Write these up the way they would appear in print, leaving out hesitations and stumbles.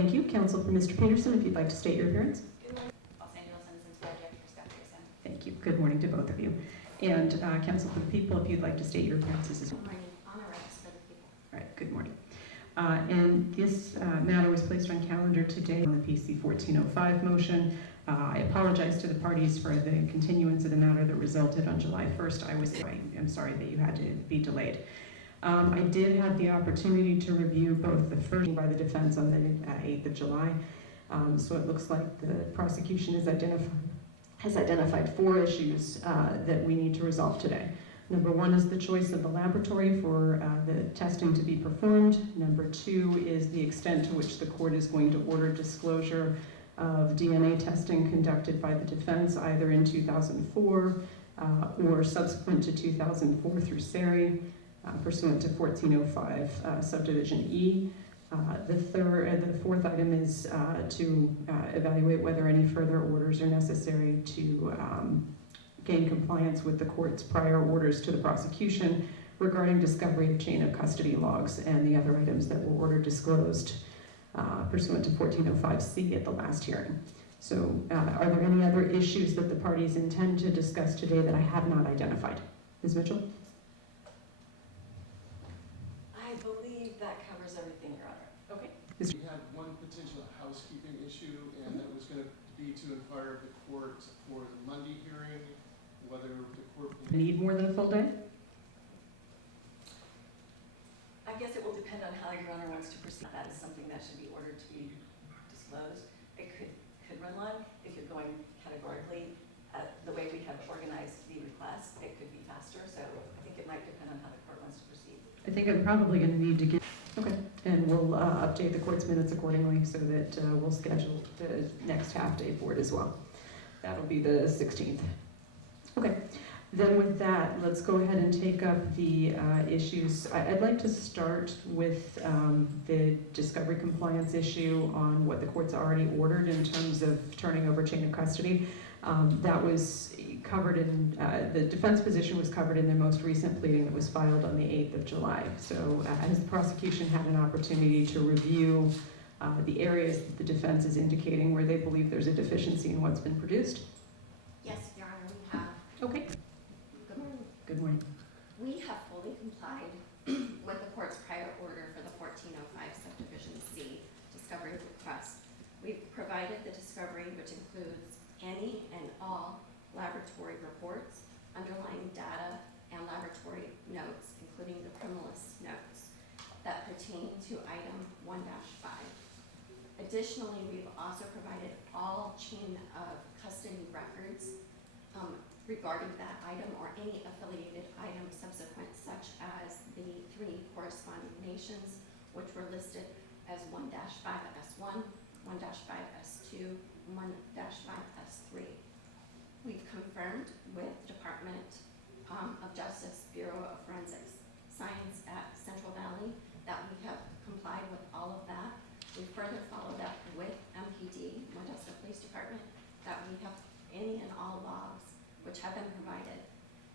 Thank you. Counsel for Mr. Peterson, if you'd like to state your appearance. Good morning, Los Angeles Citizens Project for Scott Peterson. Thank you. Good morning to both of you. And counsel for the people, if you'd like to state your appearances as well. Good morning, Honor Rex for the people. All right, good morning. And this matter was placed on calendar today on the PC 1405 motion. I apologize to the parties for the continuance of the matter that resulted on July 1st. I'm sorry that you had to be delayed. I did have the opportunity to review both the first by the defense on the 8th of July. So it looks like the prosecution has identified 4 issues that we need to resolve today. Number 1 is the choice of the laboratory for the testing to be performed. Number 2 is the extent to which the court is going to order disclosure of DNA testing conducted by the defense either in 2004 or subsequent to 2004 through Siri, pursuant to 1405 subdivision E. The fourth item is to evaluate whether any further orders are necessary to gain compliance with the court's prior orders to the prosecution regarding discovery of chain of custody logs and the other items that were ordered disclosed pursuant to 1405C at the last hearing. So are there any other issues that the parties intend to discuss today that I have not identified? Ms. Mitchell? I believe that covers everything, Your Honor. Okay. We had one potential housekeeping issue, and that was going to be to inquire of the court for the Monday hearing, whether the court Need more than a full day? I guess it will depend on how Your Honor wants to proceed. That is something that should be ordered to be disclosed. It could run long if you're going categorically. The way we have organized the request, it could be faster. So I think it might depend on how the court wants to proceed. I think I'm probably going to need to get, okay, and we'll update the court's minutes accordingly so that we'll schedule the next half day for it as well. That'll be the 16th. Okay, then with that, let's go ahead and take up the issues. I'd like to start with the discovery compliance issue on what the court's already ordered in terms of turning over chain of custody. That was covered in, the defense position was covered in their most recent pleading that was filed on the 8th of July. So as the prosecution had an opportunity to review the areas that the defense is indicating where they believe there's a deficiency in what's been produced. Yes, Your Honor, we have. Okay. Good morning. Good morning. We have fully complied with the court's prior order for the 1405 subdivision C discovery request. We've provided the discovery, which includes any and all laboratory reports, underlying data, and laboratory notes, including the criminalist notes that pertain to item 1-5. Additionally, we've also provided all chain of custody records regarding that item or any affiliated item subsequent, such as the 3 corresponding nations, which were listed as 1-5S1, 1-5S2, 1-5S3. We've confirmed with Department of Justice Bureau of Forensic Science at Central Valley that we have complied with all of that. We further followed up with MPD, Modesto Police Department, that we have any and all logs which have been provided.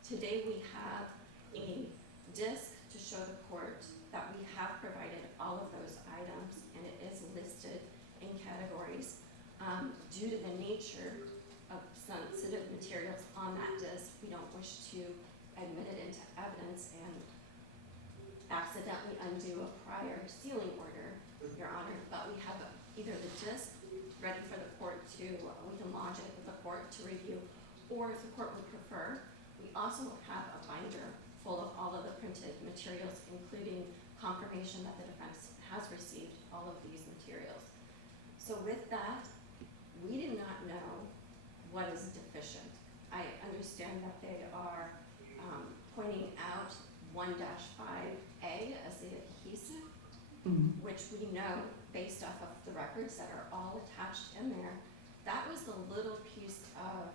Today we have a disc to show the court that we have provided all of those items, and it is listed in categories. Due to the nature of sensitive materials on that disc, we don't wish to admit it into evidence and accidentally undo a prior sealing order, Your Honor, but we have either the disc ready for the court to, we can lodge it with the court to review, or if the court would prefer, we also have a binder full of all of the printed materials, including confirmation that the defense has received all of these materials. So with that, we do not know what is deficient. I understand that they are pointing out 1-5A as the adhesive, which we know based off of the records that are all attached in there. That was the little piece of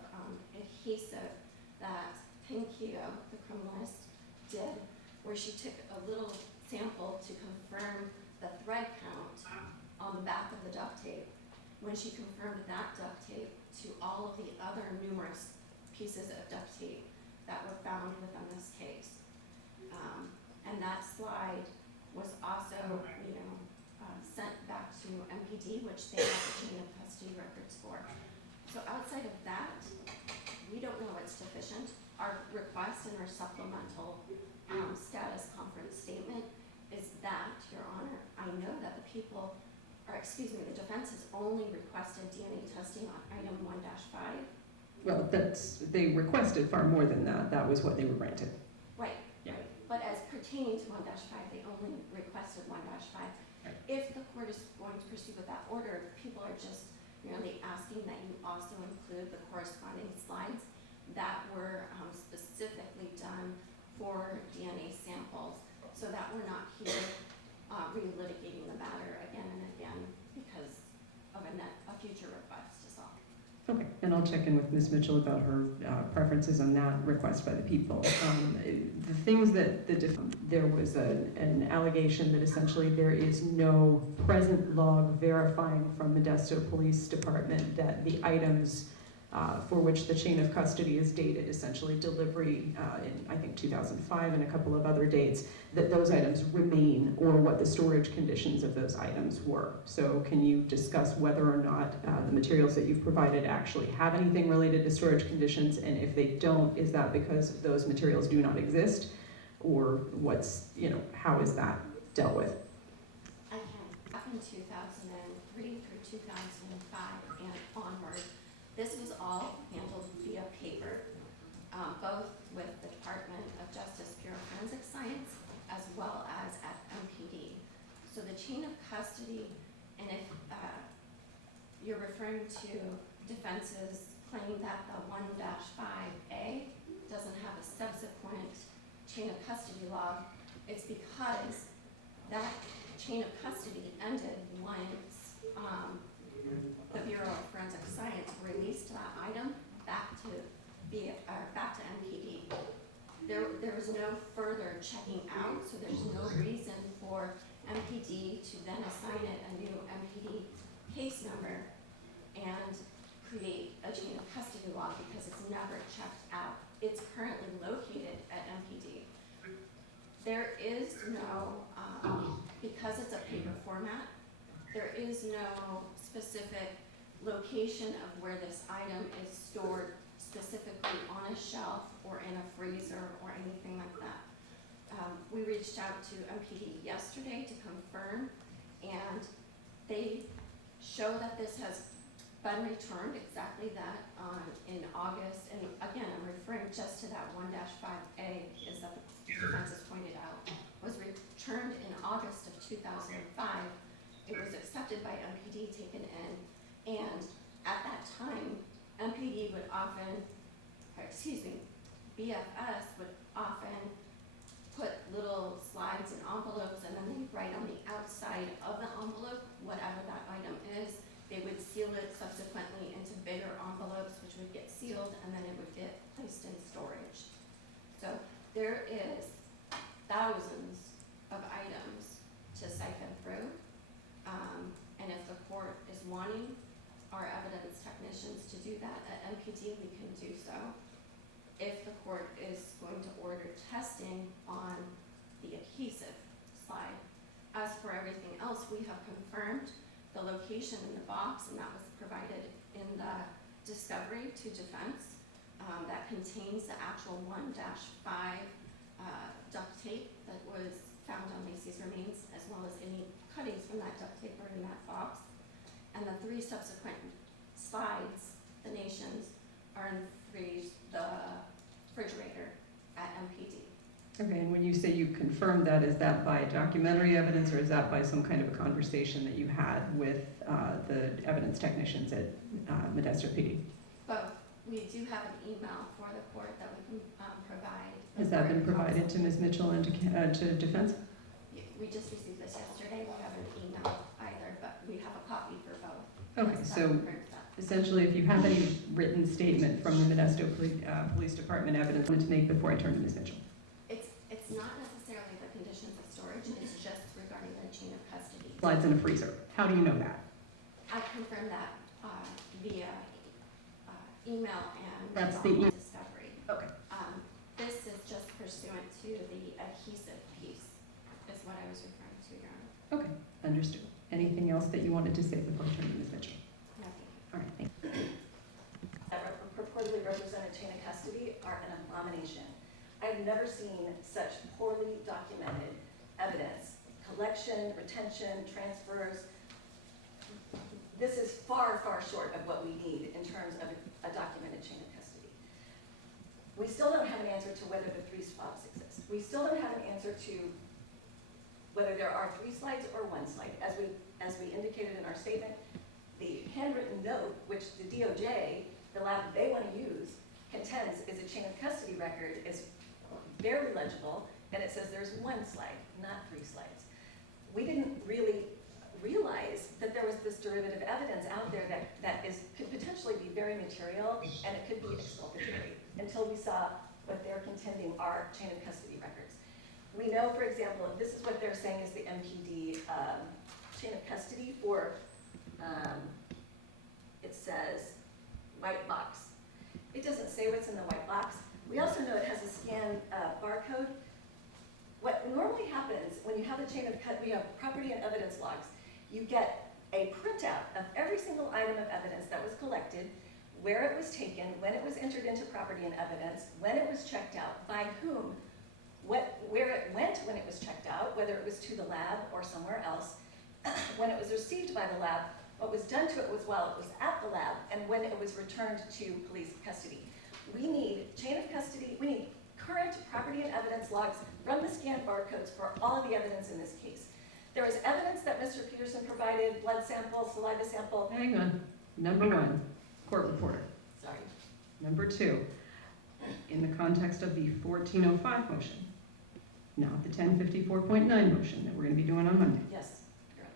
adhesive that Pinkio, the criminalist, did, where she took a little sample to confirm the thread count on the back of the duct tape. When she confirmed that duct tape to all of the other numerous pieces of duct tape that were found within this case. And that slide was also, sent back to MPD, which they have the chain of custody records for. So outside of that, we don't know what's deficient. Our request in our supplemental status conference statement is that, Your Honor, I know that the defense has only requested DNA testing on item 1-5. Well, they requested far more than that. That was what they were granted. Right, Yeah. right. But as pertaining to 1-5, they only requested 1-5. Right. If the court is going to proceed with that order, people are just merely asking that you also include the corresponding slides that were specifically done for DNA samples, so that we're not here relitigating the matter again and again because of a future request is all. Okay, and I'll check in with Ms. Mitchell about her preferences on that request by the people. The things that there was an allegation that essentially there is no present log verifying from Modesto Police Department that the items for which the chain of custody is dated, essentially delivery in I think 2005 and a couple of other dates, that those items remain or what the storage conditions of those items were. So can you discuss whether or not the materials that you've provided actually have anything related to storage conditions, and if they don't, is that because those materials do not exist, or how is that dealt with? I can. Back in 2003 through 2005 and onward, this was all handled via paper, both with the Department of Justice Bureau of Forensic Science as well as at MPD. So the chain of custody, and if you're referring to defense's claim that the 1-5A doesn't have a subsequent chain of custody log, it's because that chain of custody ended once the Bureau of Forensic Science released that item back to MPD. There was no further checking out, so there's no reason for MPD to then assign it a new MPD case number and create a chain of custody log because it's never checked out. It's currently located at MPD. There is no, because it's a paper format, there is no specific location of where this item is stored specifically on a shelf or in a freezer or anything like that. We reached out to MPD yesterday to confirm, and they show that this has been returned exactly that in August. And again, I'm referring just to that 1-5A, is that the defense has pointed out, was returned in August of 2005. It was accepted by MPD, taken in, and at that time, MPD would often, BFS would often put little slides and envelopes, and then they write on the outside of the envelope whatever that item is. They would seal it subsequently into bigger envelopes, which would get sealed, and then it would get placed in storage. So there is thousands of items to siphon through. And if the court is wanting our evidence technicians to do that at MPD, we can do so. If the court is going to order testing on the adhesive slide. As for everything else, we have confirmed the location in the box, and that was provided in the discovery to defense that contains the actual 1-5 duct tape that was found on Laci's remains, as well as any cuttings from that duct tape are in that box. And the 3 subsequent slides, the nations, are in the refrigerator at MPD. Okay, and when you say you confirmed that, is that by documentary evidence, or is that by some kind of a conversation that you had with the evidence technicians at Modesto PD? Both. We do have an email for the court that we can provide. Has that been provided to Ms. Mitchell and to defense? We just received this yesterday. We haven't emailed either, but we have a copy for both. Okay, Yes, so that confirms that. essentially, if you have any written statement from the Modesto Police Department evidence to make before I turn to Ms. Mitchell. It's not necessarily the conditions of storage, it's just regarding the chain of custody. Slides in a freezer. How do you know that? I confirmed that via email and That's the discovery. Okay. This is just pursuant to the adhesive piece, is what I was referring to, Your Honor. Okay, understood. Anything else that you wanted to say before I turn to Ms. Mitchell? Nothing. All right, thank you. That purportedly represented chain of custody are an abomination. I've never seen such poorly documented evidence, collection, retention, transfers. This is far, far short of what we need in terms of a documented chain of custody. We still don't have an answer to whether the 3 swabs exist. We still don't have an answer to whether there are 3 slides or 1 slide. As we indicated in our statement, the handwritten note, which the DOJ, the lab that they want to use, contends is a chain of custody record, is very legible, and it says there's 1 slide, not 3 slides. We didn't really realize that there was this derivative evidence out there that could potentially be very material, and it could be exculpatory, until we saw what they're contending are chain of custody records. We know, for example, this is what they're saying is the MPD chain of custody for, it says, white box. It doesn't say what's in the white box. We also know it has a scan barcode. What normally happens when you have a chain of we have property and evidence logs, you get a printout of every single item of evidence that was collected, where it was taken, when it was entered into property and evidence, when it was checked out, by whom, where it went when it was checked out, whether it was to the lab or somewhere else, when it was received by the lab, what was done to it was while it was at the lab, and when it was returned to police custody. We need chain of custody, we need current property and evidence logs from the scanned barcodes for all of the evidence in this case. There was evidence that Mr. Peterson provided, blood sample, saliva sample. Hang on. Number 1, court reporter. Sorry. Number 2, in the context of the 1405 motion, not the 1054.9 motion that we're going to be doing on Monday. Yes, correct.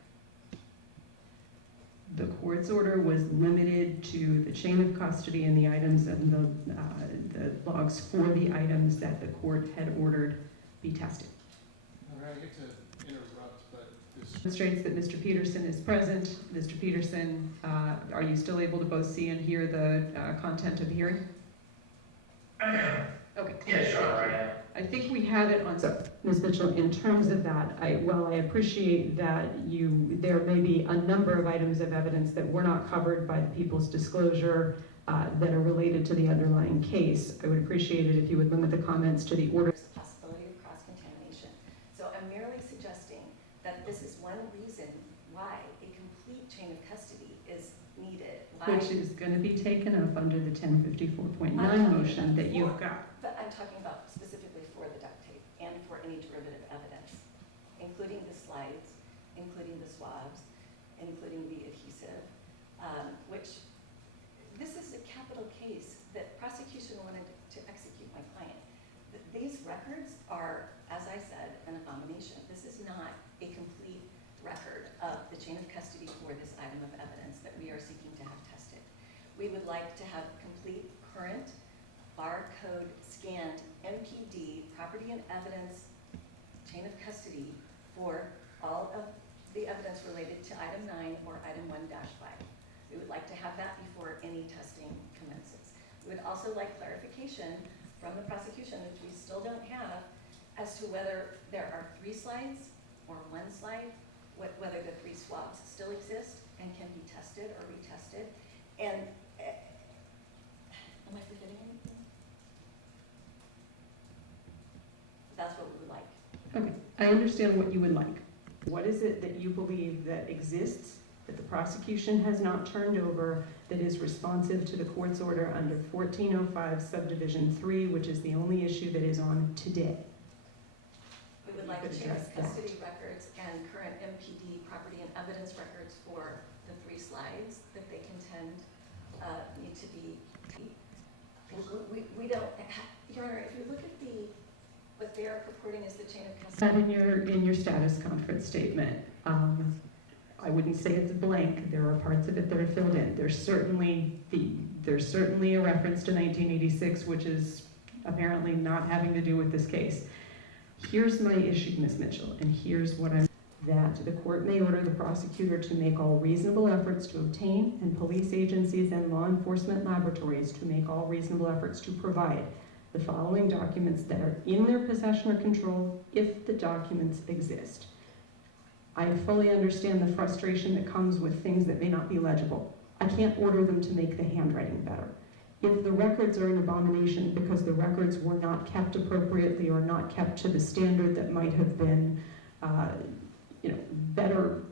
The court's order was limited to the chain of custody and the items and the logs for the items that the court had ordered be tested. I hate to interrupt, but this Demonstrates that Mr. Peterson is present. Mr. Peterson, are you still able to both see and hear the content of the hearing? Okay. Yeah, sure, right. I think we have it on, so, Ms. Mitchell, in terms of that, while I appreciate that there may be a number of items of evidence that were not covered by the people's disclosure that are related to the underlying case, I would appreciate it if you would limit the comments to the order. There's a possibility of cross-contamination. So I'm merely suggesting that this is one reason why a complete chain of custody is needed. Why? Which is going to be taken up under the 1054.9 motion that you've got. But I'm talking about specifically for the duct tape and for any derivative evidence, including the slides, including the swabs, including the adhesive, which this is a capital case that prosecution wanted to execute my client. These records are, as I said, an abomination. This is not a complete record of the chain of custody for this item of evidence that we are seeking to have tested. We would like to have complete, current, barcode scanned MPD, property and evidence, chain of custody for all of the evidence related to item 9 or item 1-5. We would like to have that before any testing commences. We would also like clarification from the prosecution, which we still don't have, as to whether there are 3 slides or 1 slide, whether the 3 swabs still exist and can be tested or retested. And am I forgetting anything? That's what we would like. Okay, I understand what you would like. What is it that you believe that exists, that the prosecution has not turned over, that is responsive to the court's order under 1405 subdivision 3, which is the only issue that is on today? We would like chain of custody records and current MPD property and evidence records for the 3 slides that they contend need to be. We don't, Your Honor, if you look at what they are purporting is the chain of That custody. in your status conference statement. I wouldn't say it's blank. There are parts of it that are filled in. There's certainly a reference to 1986, which is apparently not having to do with this case. Here's my issue, Ms. Mitchell, and here's what I'm that the court may order the prosecutor to make all reasonable efforts to obtain, and police agencies and law enforcement laboratories to make all reasonable efforts to provide the following documents that are in their possession or control if the documents exist. I fully understand the frustration that comes with things that may not be legible. I can't order them to make the handwriting better. If the records are an abomination because the records were not kept appropriately or not kept to the standard that might have been better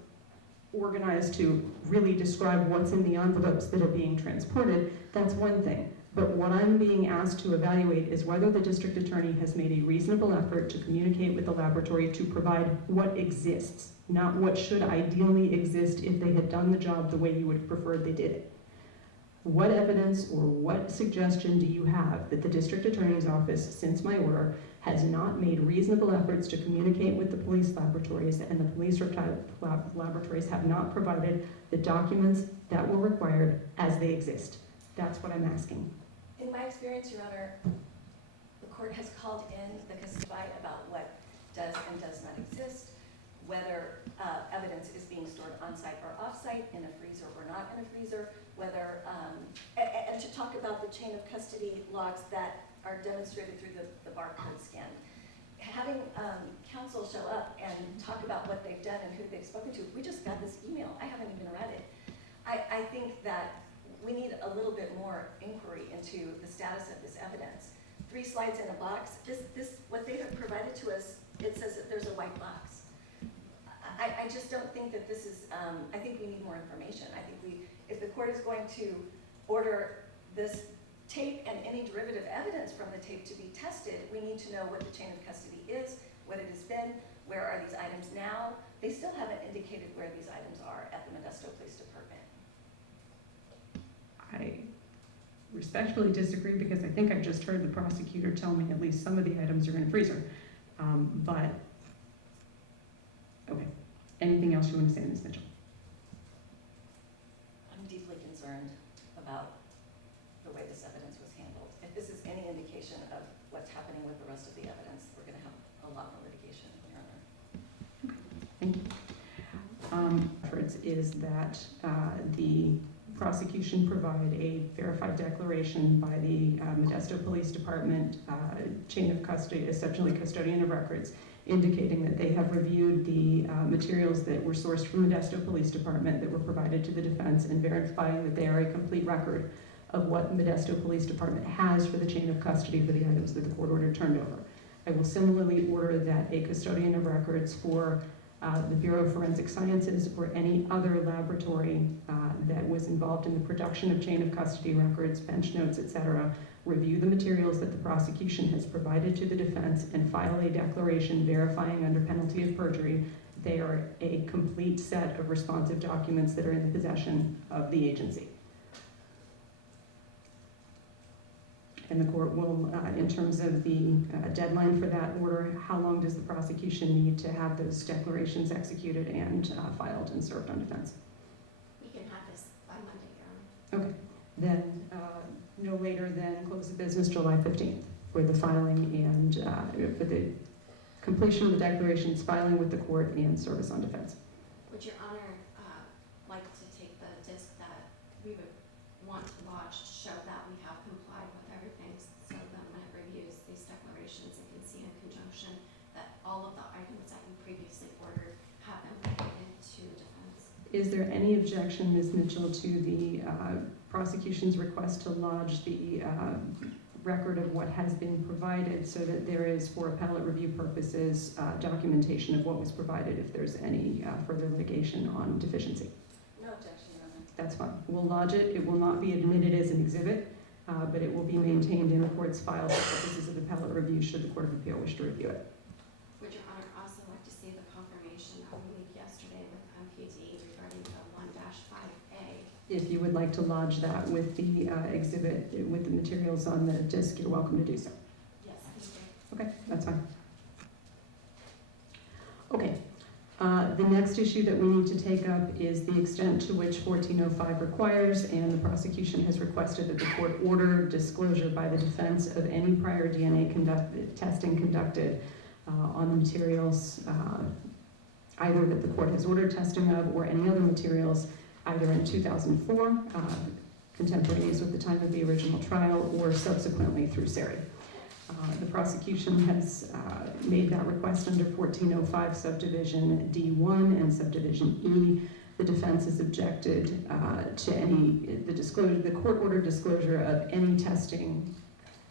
organized to really describe what's in the envelopes that are being transported, that's one thing. But what I'm being asked to evaluate is whether the district attorney has made a reasonable effort to communicate with the laboratory to provide what exists, not what should ideally exist if they had done the job the way you would have preferred they did it. What evidence or what suggestion do you have that the district attorney's office, since my order, has not made reasonable efforts to communicate with the police laboratories, and the police laboratories have not provided the documents that were required as they exist? That's what I'm asking. In my experience, Your Honor, the court has called in the custody about what does and does not exist, whether evidence is being stored on-site or off-site, in a freezer or not in a freezer, whether, and to talk about the chain of custody logs that are demonstrated through the barcode scan. Having counsel show up and talk about what they've done and who they've spoken to, we just got this email, I haven't even read it. I think that we need a little bit more inquiry into the status of this evidence. 3 slides in a box, what they have provided to us, it says that there's a white box. I just don't think that this is, I think we need more information. I think if the court is going to order this tape and any derivative evidence from the tape to be tested, we need to know what the chain of custody is, what it has been, where are these items now. They still haven't indicated where these items are at the Modesto Police Department. I respectfully disagree because I think I just heard the prosecutor tell me at least some of the items are in a freezer. But, okay. Anything else you want to say, Ms. Mitchell? I'm deeply concerned about the way this evidence was handled. If this is any indication of what's happening with the rest of the evidence, we're going to have a lot more litigation, Your Honor. Thank you. Efforts is that the prosecution provide a verified declaration by the Modesto Police Department chain of custody, essentially custodian of records, indicating that they have reviewed the materials that were sourced from Modesto Police Department that were provided to the defense, and verifying that they are a complete record of what Modesto Police Department has for the chain of custody for the items that the court ordered turned over. I will similarly order that a custodian of records for the Bureau of Forensic Sciences or any other laboratory that was involved in the production of chain of custody records, bench notes, etc., review the materials that the prosecution has provided to the defense and file a declaration verifying under penalty of perjury they are a complete set of responsive documents that are in the possession of the agency. And the court will, in terms of the deadline for that order, how long does the prosecution need to have those declarations executed and filed and served on defense? We can have this by Monday, Your Honor. Okay, then no later than close of business July 15th for the filing and for the completion of the declarations, filing with the court, and service on defense. Would Your Honor like to take the disc that we would want to lodge to show that we have complied with everything, so that when it reviews these declarations, it can see in conjunction that all of the items that we previously ordered have been provided to defense? Is there any objection, Ms. Mitchell, to the prosecution's request to lodge the record of what has been provided so that there is, for appellate review purposes, documentation of what was provided if there's any further litigation on deficiency? No objection, Your Honor. That's fine. We'll lodge it. It will not be admitted as an exhibit, but it will be maintained in the court's file for purposes of appellate review should the Court of Appeal wish to review it. Would Your Honor also like to see the confirmation I released yesterday with MPD regarding the 1-5A? If you would like to lodge that with the exhibit, with the materials on the disc, you're welcome to do so. Yes, thank you. Okay, that's fine. Okay, the next issue that we need to take up is the extent to which 1405 requires, and the prosecution has requested that the court order disclosure by the defense of any prior DNA testing conducted on the materials, either that the court has ordered testing of or any other materials, either in 2004, contemporaneous with the time of the original trial, or subsequently through Siri. The prosecution has made that request under 1405 subdivision D1 and subdivision E. The defense has objected to the court-ordered disclosure of any testing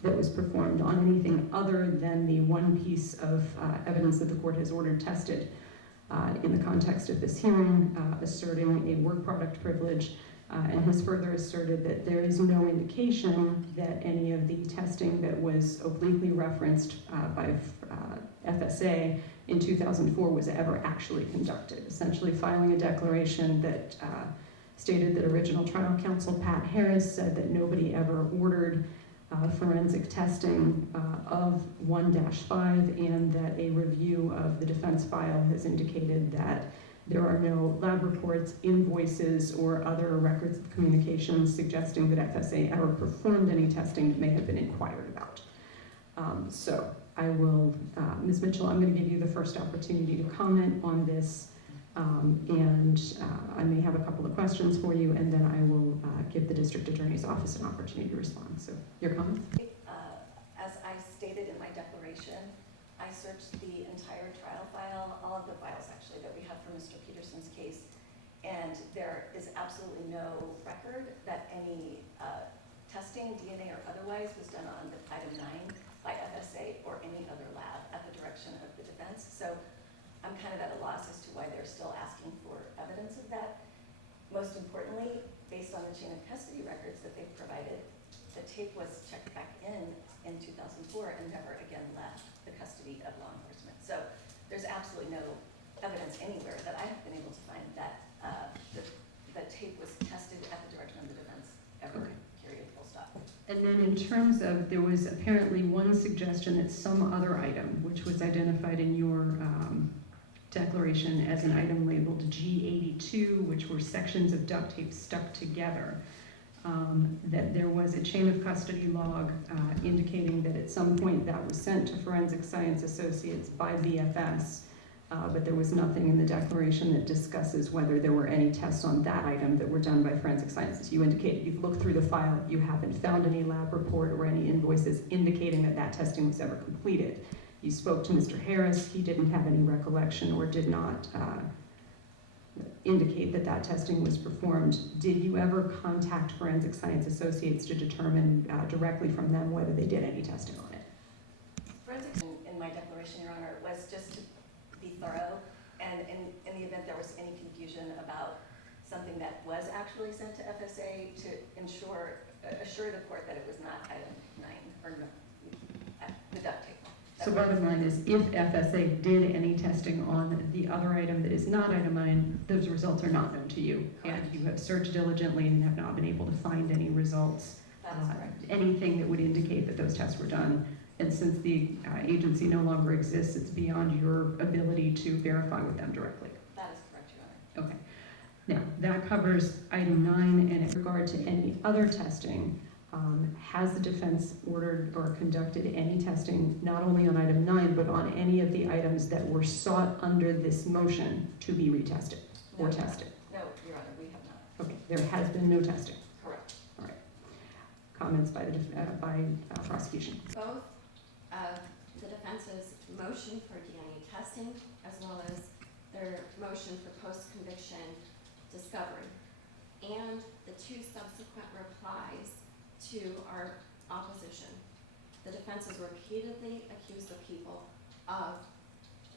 that was performed on anything other than the one piece of evidence that the court has ordered tested in the context of this hearing, asserting a work product privilege, and has further asserted that there is no indication that any of the testing that was obliquely referenced by FSA in 2004 was ever actually conducted, essentially filing a declaration that stated that original trial counsel Pat Harris said that nobody ever ordered forensic testing of 1-5, and that a review of the defense file has indicated that there are no lab reports, invoices, or other records of communications suggesting that FSA ever performed any testing that may have been inquired about. So I will, Ms. Mitchell, I'm going to give you the first opportunity to comment on this, and I may have a couple of questions for you, and then I will give the district attorney's office an opportunity to respond. So your comments? As I stated in my declaration, I searched the entire trial file, all of the files actually that we have for Mr. Peterson's case, and there is absolutely no record that any testing, DNA or otherwise, was done on the item 9 by FSA or any other lab at the direction of the defense. So I'm kind of at a loss as to why they're still asking for evidence of that. Most importantly, based on the chain of custody records that they've provided, the tape was checked back in 2004 and never again left the custody of law enforcement. So there's absolutely no evidence anywhere that I have been able to find that the tape was tested at the direction of the defense ever, period, full stop. And then in terms of, there was apparently one suggestion that some other item, which was identified in your declaration as an item labeled G82, which were sections of duct tape stuck together, that there was a chain of custody log indicating that at some point that was sent to Forensic Science Associates by BFS, but there was nothing in the declaration that discusses whether there were any tests on that item that were done by Forensic Sciences. You indicated you've looked through the file, you haven't found any lab report or any invoices indicating that that testing was ever completed. You spoke to Mr. Harris, he didn't have any recollection or did not indicate that that testing was performed. Did you ever contact Forensic Science Associates to determine directly from them whether they did any testing on it? Forensics in my declaration, Your Honor, was just to be thorough, and in the event there was any confusion about something that was actually sent to FSA, to assure the court that it was not item 9 or no, the duct tape. So bottom line is, if FSA did any testing on the other item that is not item 9, those results are not known to you. Correct. And you have searched diligently and have not been able to find any results, That is correct. anything that would indicate that those tests were done. And since the agency no longer exists, it's beyond your ability to verify with them directly. That is correct, Your Honor. Okay. Now, that covers item 9, and in regard to any other testing, has the defense ordered or conducted any testing, not only on item 9, but on any of the items that were sought under this motion to be retested or No, tested? No, Your Honor, we have not. Okay, there has been no testing. Correct. All right. Comments by the prosecution? Both of the defense's motion for DNA testing as well as their motion for post-conviction discovery and the 2 subsequent replies to our opposition. The defense has repeatedly accused the people of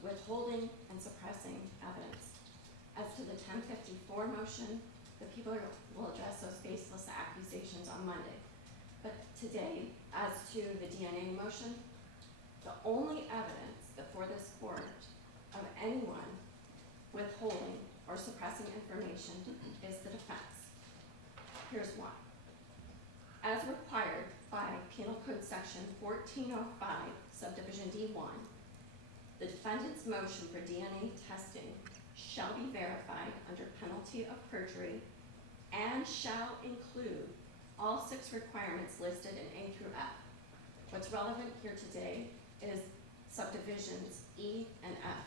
withholding and suppressing evidence. As to the 1054 motion, the people will address those baseless accusations on Monday. But today, as to the DNA motion, the only evidence before this court of anyone withholding or suppressing information is the defense. Here's why. As required by Penal Code Section 1405, subdivision D1, the defendant's motion for DNA testing shall be verified under penalty of perjury and shall include all 6 requirements listed in A through F. What's relevant here today is subdivisions E and F.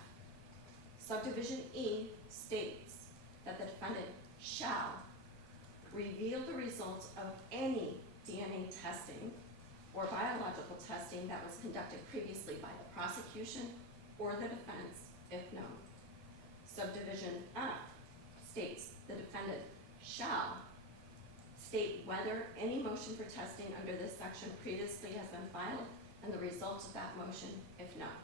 Subdivision E states that the defendant shall reveal the results of any DNA testing or biological testing that was conducted previously by the prosecution or the defense, if known. Subdivision F states the defendant shall state whether any motion for testing under this section previously has been filed and the results of that motion, if known.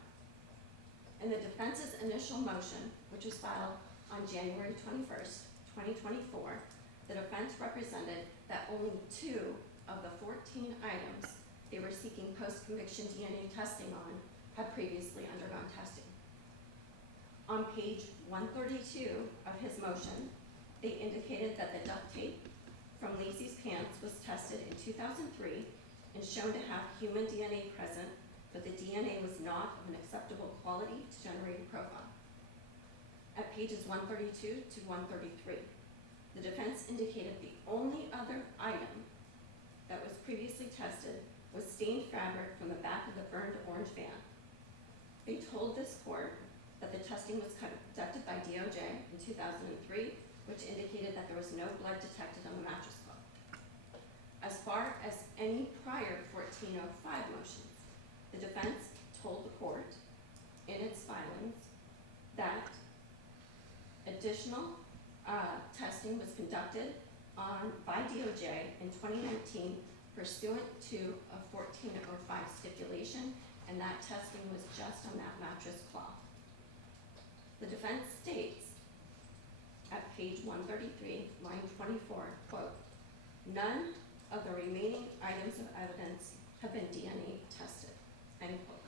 In the defense's initial motion, which was filed on January 21st, 2024, the defense represented that only 2 of the 14 items they were seeking post-conviction DNA testing on had previously undergone testing. On page 132 of his motion, they indicated that the duct tape from Laci's pants was tested in 2003 and shown to have human DNA present, but the DNA was not of an acceptable quality to generate a profile. At pages 132 to 133, the defense indicated the only other item that was previously tested was stained fabric from the back of the burned orange van. They told this court that the testing was conducted by DOJ in 2003, which indicated that there was no blood detected on the mattress club. As far as any prior 1405 motions, the defense told the court in its filings that additional testing was conducted by DOJ in 2019 pursuant to a 1405 stipulation, and that testing was just on that mattress cloth. The defense states at page 133, line 24, quote, "None of the remaining items of evidence have been DNA tested," end quote.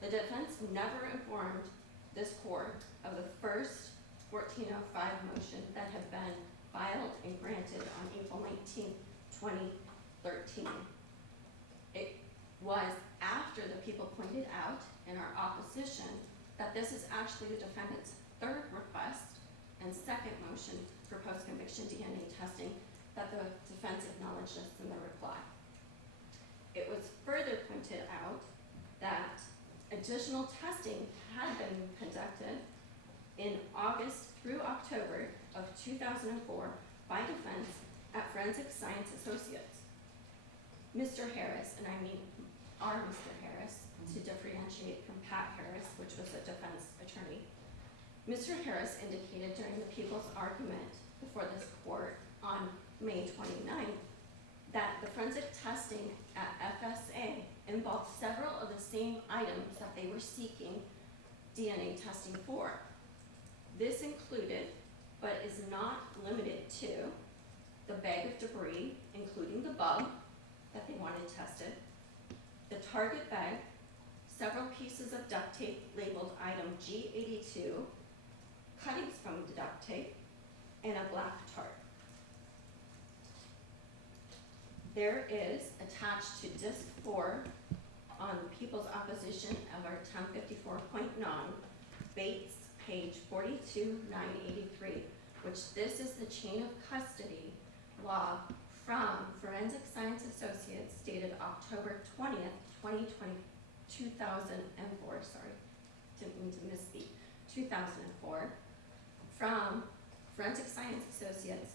The defense never informed this court of the first 1405 motion that had been filed and granted on April 19, 2013. It was after the people pointed out in our opposition that this is actually the defendant's third request and second motion for post-conviction DNA testing that the defense acknowledged this in their reply. It was further pointed out that additional testing had been conducted in August through October of 2004 by defense at Forensic Science Associates. Mr. Harris, and I mean our Mr. Harris, to differentiate from Pat Harris, which was a defense attorney. Mr. Harris indicated during the people's argument before this court on May 29th that the forensic testing at FSA involved several of the same items that they were seeking DNA testing for. This included, but is not limited to, the bag of debris, including the bug that they wanted tested, the target bag, several pieces of duct tape labeled item G82, cuttings from the duct tape, and a black tart. There is attached to disc 4 on the people's opposition of our 1054.9, Bates, page 42,983, which this is the chain of custody law from Forensic Science Associates dated October 20th, 2004, sorry, didn't mean to misspeak, 2004, from Forensic Science Associates,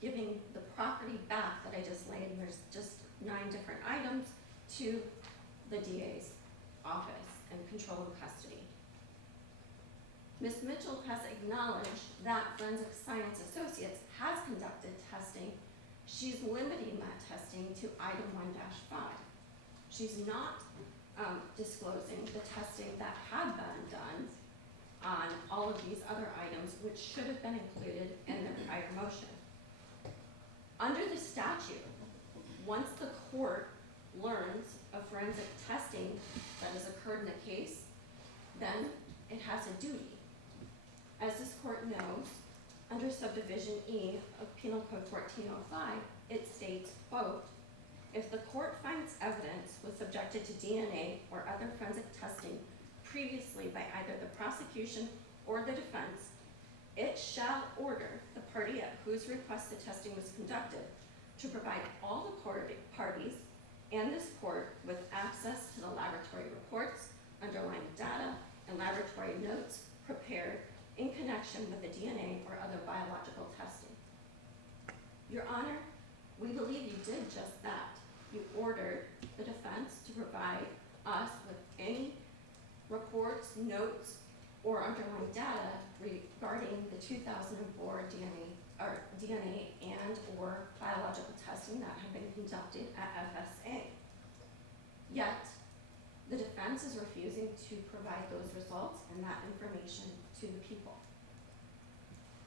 giving the property back that I just laid, and there's just 9 different items, to the DA's office and control of custody. Ms. Mitchell has acknowledged that Forensic Science Associates has conducted testing. She's limiting that testing to item 1-5. She's not disclosing the testing that had been done on all of these other items, which should have been included in the prior motion. Under the statute, once the court learns of forensic testing that has occurred in a case, then it has a duty. As this court knows, under subdivision E of Penal Code 1405, it states, quote, "If the court finds evidence was subjected to DNA or other forensic testing previously by either the prosecution or the defense, it shall order the party at whose request the testing was conducted to provide all the parties and this court with access to the laboratory reports, underlying data, and laboratory notes prepared in connection with the DNA or other biological testing." Your Honor, we believe you did just that. you ordered the defense to provide us with any reports, notes, or underlying data regarding the 2004 DNA and/or biological testing that had been conducted at FSA. Yet, the defense is refusing to provide those results and that information to the people.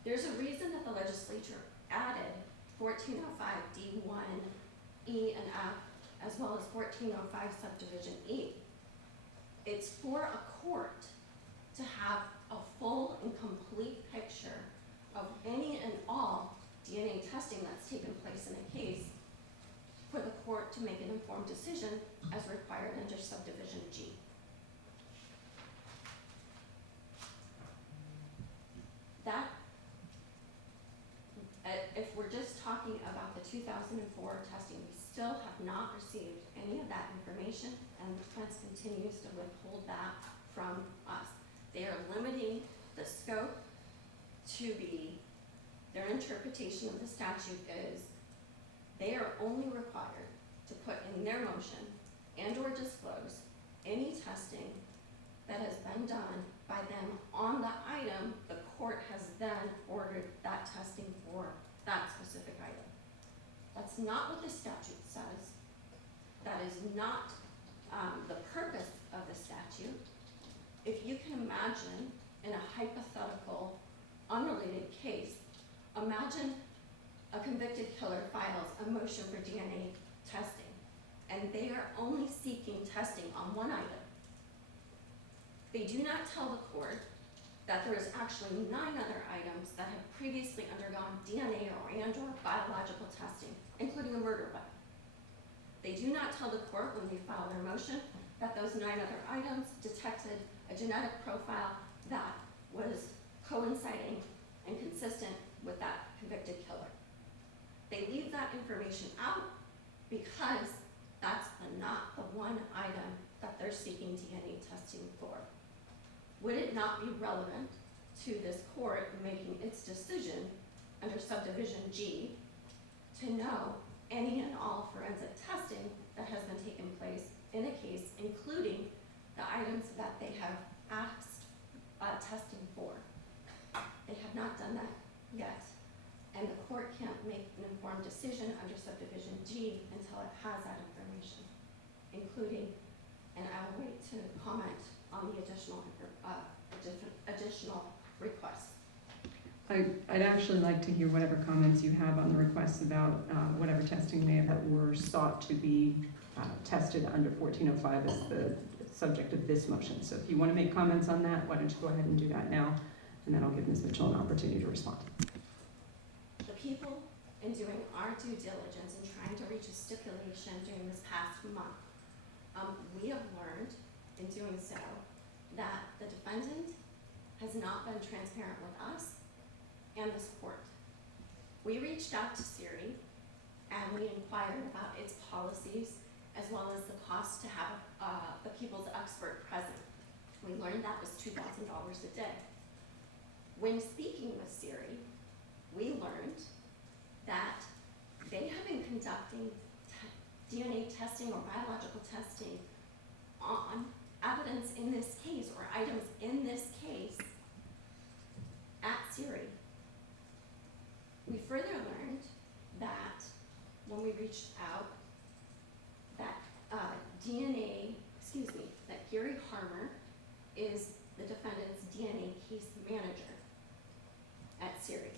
There's a reason that the legislature added 1405 D1, E, and F, as well as 1405 subdivision E. It's for a court to have a full and complete picture of any and all DNA testing that's taken place in a case for the court to make an informed decision as required under subdivision G. That, if we're just talking about the 2004 testing, we still have not received any of that information, and the defense continues to withhold that from us. They are limiting the scope to be, their interpretation of the statute is they are only required to put in their motion and/or disclose any testing that has been done by them on the item the court has then ordered that testing for that specific item. That's not what the statute says. That is not the purpose of the statute. If you can imagine in a hypothetical, unrelated case, imagine a convicted killer files a motion for DNA testing, and they are only seeking testing on one item. They do not tell the court that there is actually 9 other items that have previously undergone DNA and/or biological testing, including a murder weapon. They do not tell the court when they file their motion that those 9 other items detected a genetic profile that was coinciding and consistent with that convicted killer. They leave that information out because that's not the one item that they're seeking DNA testing for. Would it not be relevant to this court making its decision under subdivision G to know any and all forensic testing that has been taken place in a case, including the items that they have asked testing for? They have not done that yet, and the court can't make an informed decision under subdivision G until it has that information, including, and I will wait to comment on the additional requests. I'd actually like to hear whatever comments you have on the requests about whatever testing may have were sought to be tested under 1405 as the subject of this motion. So if you want to make comments on that, why don't you go ahead and do that now, and then I'll give Ms. Mitchell an opportunity to respond. The people, in doing our due diligence and trying to reach a stipulation during this past month, we have learned in doing so that the defendant has not been transparent with us and this court. We reached out to Siri and we inquired about its policies as well as the cost to have the people's expert present. We learned that was $2,000 a day. When speaking with Siri, we learned that they have been conducting DNA testing or biological testing on evidence in this case or items in this case at Siri. We further learned that when we reached out, that that Gary Harmer is the defendant's DNA case manager at Siri.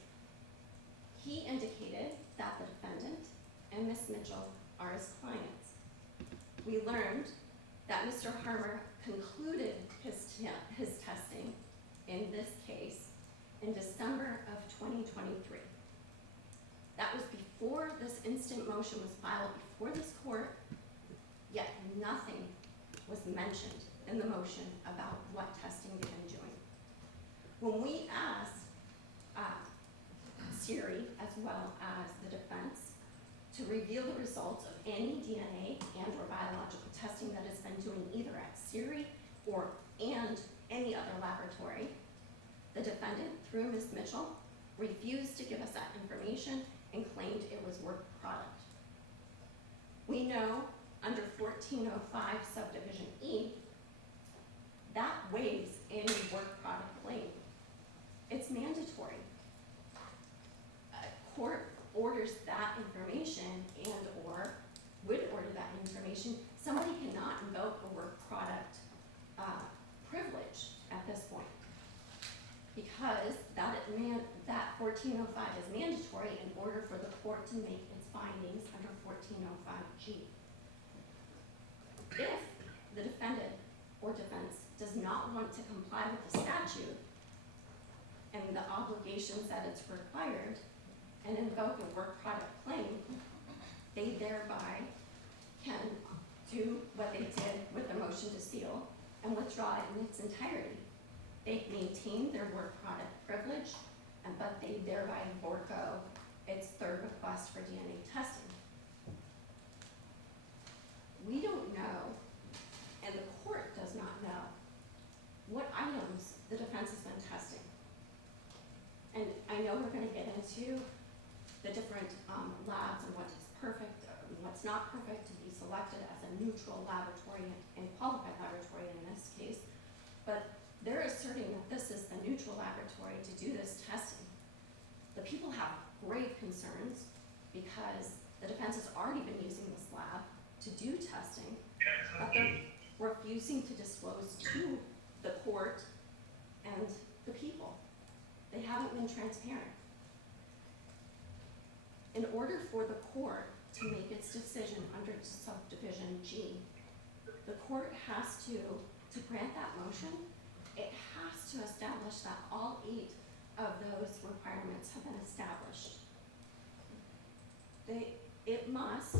He indicated that the defendant and Ms. Mitchell are his clients. We learned that Mr. Harmer concluded his testing in this case in December of 2023. That was before this instant motion was filed before this court, yet nothing was mentioned in the motion about what testing they've been doing. When we asked Siri, as well as the defense, to reveal the results of any DNA and or biological testing that has been doing either at Siri and any other laboratory, the defendant, through Ms. Mitchell, refused to give us that information and claimed it was work product. We know under 1405 subdivision E, that waives any work product claim. It's mandatory. A court orders that information and/or would order that information. Somebody cannot invoke a work product privilege at this point because that 1405 is mandatory in order for the court to make its findings under 1405G. If the defendant or defense does not want to comply with the statute and the obligations that it's required and invoke a work product claim, they thereby can do what they did with the motion to seal and withdraw it in its entirety. They maintain their work product privilege, but they thereby forego its third request for DNA testing. We don't know, and the court does not know, what items the defense has been testing. And I know we're going to get into the different labs and what is perfect and what's not perfect to be selected as a neutral laboratory and qualified laboratory in this case, but they're asserting that this is the neutral laboratory to do this testing. The people have grave concerns because the defense has already been using this lab to do testing, but they're refusing to disclose to the court and the people. They haven't been transparent. In order for the court to make its decision under subdivision G, the court has to grant that motion, it has to establish that all 8 of those requirements have been established. It must,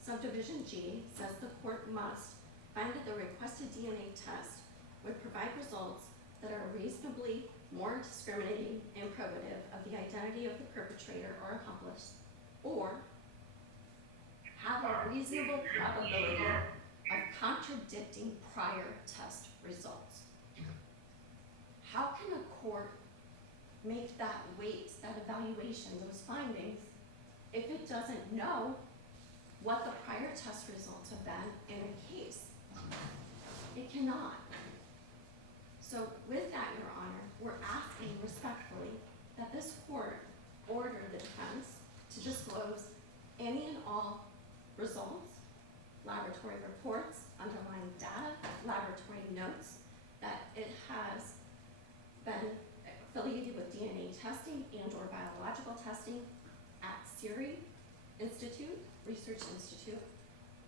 subdivision G says the court must find that the requested DNA test would provide results that are reasonably more discriminating and probative of the identity of the perpetrator or accomplice, or have a reasonable probability of contradicting prior test results. How can a court make that weight, that evaluation, those findings, if it doesn't know what the prior test results have been in a case? It cannot. So with that, Your Honor, we're asking respectfully that this court order the defense to disclose any and all results, laboratory reports, underlying data, laboratory notes, that it has been affiliated with DNA testing and or biological testing at Siri Institute, Research Institute,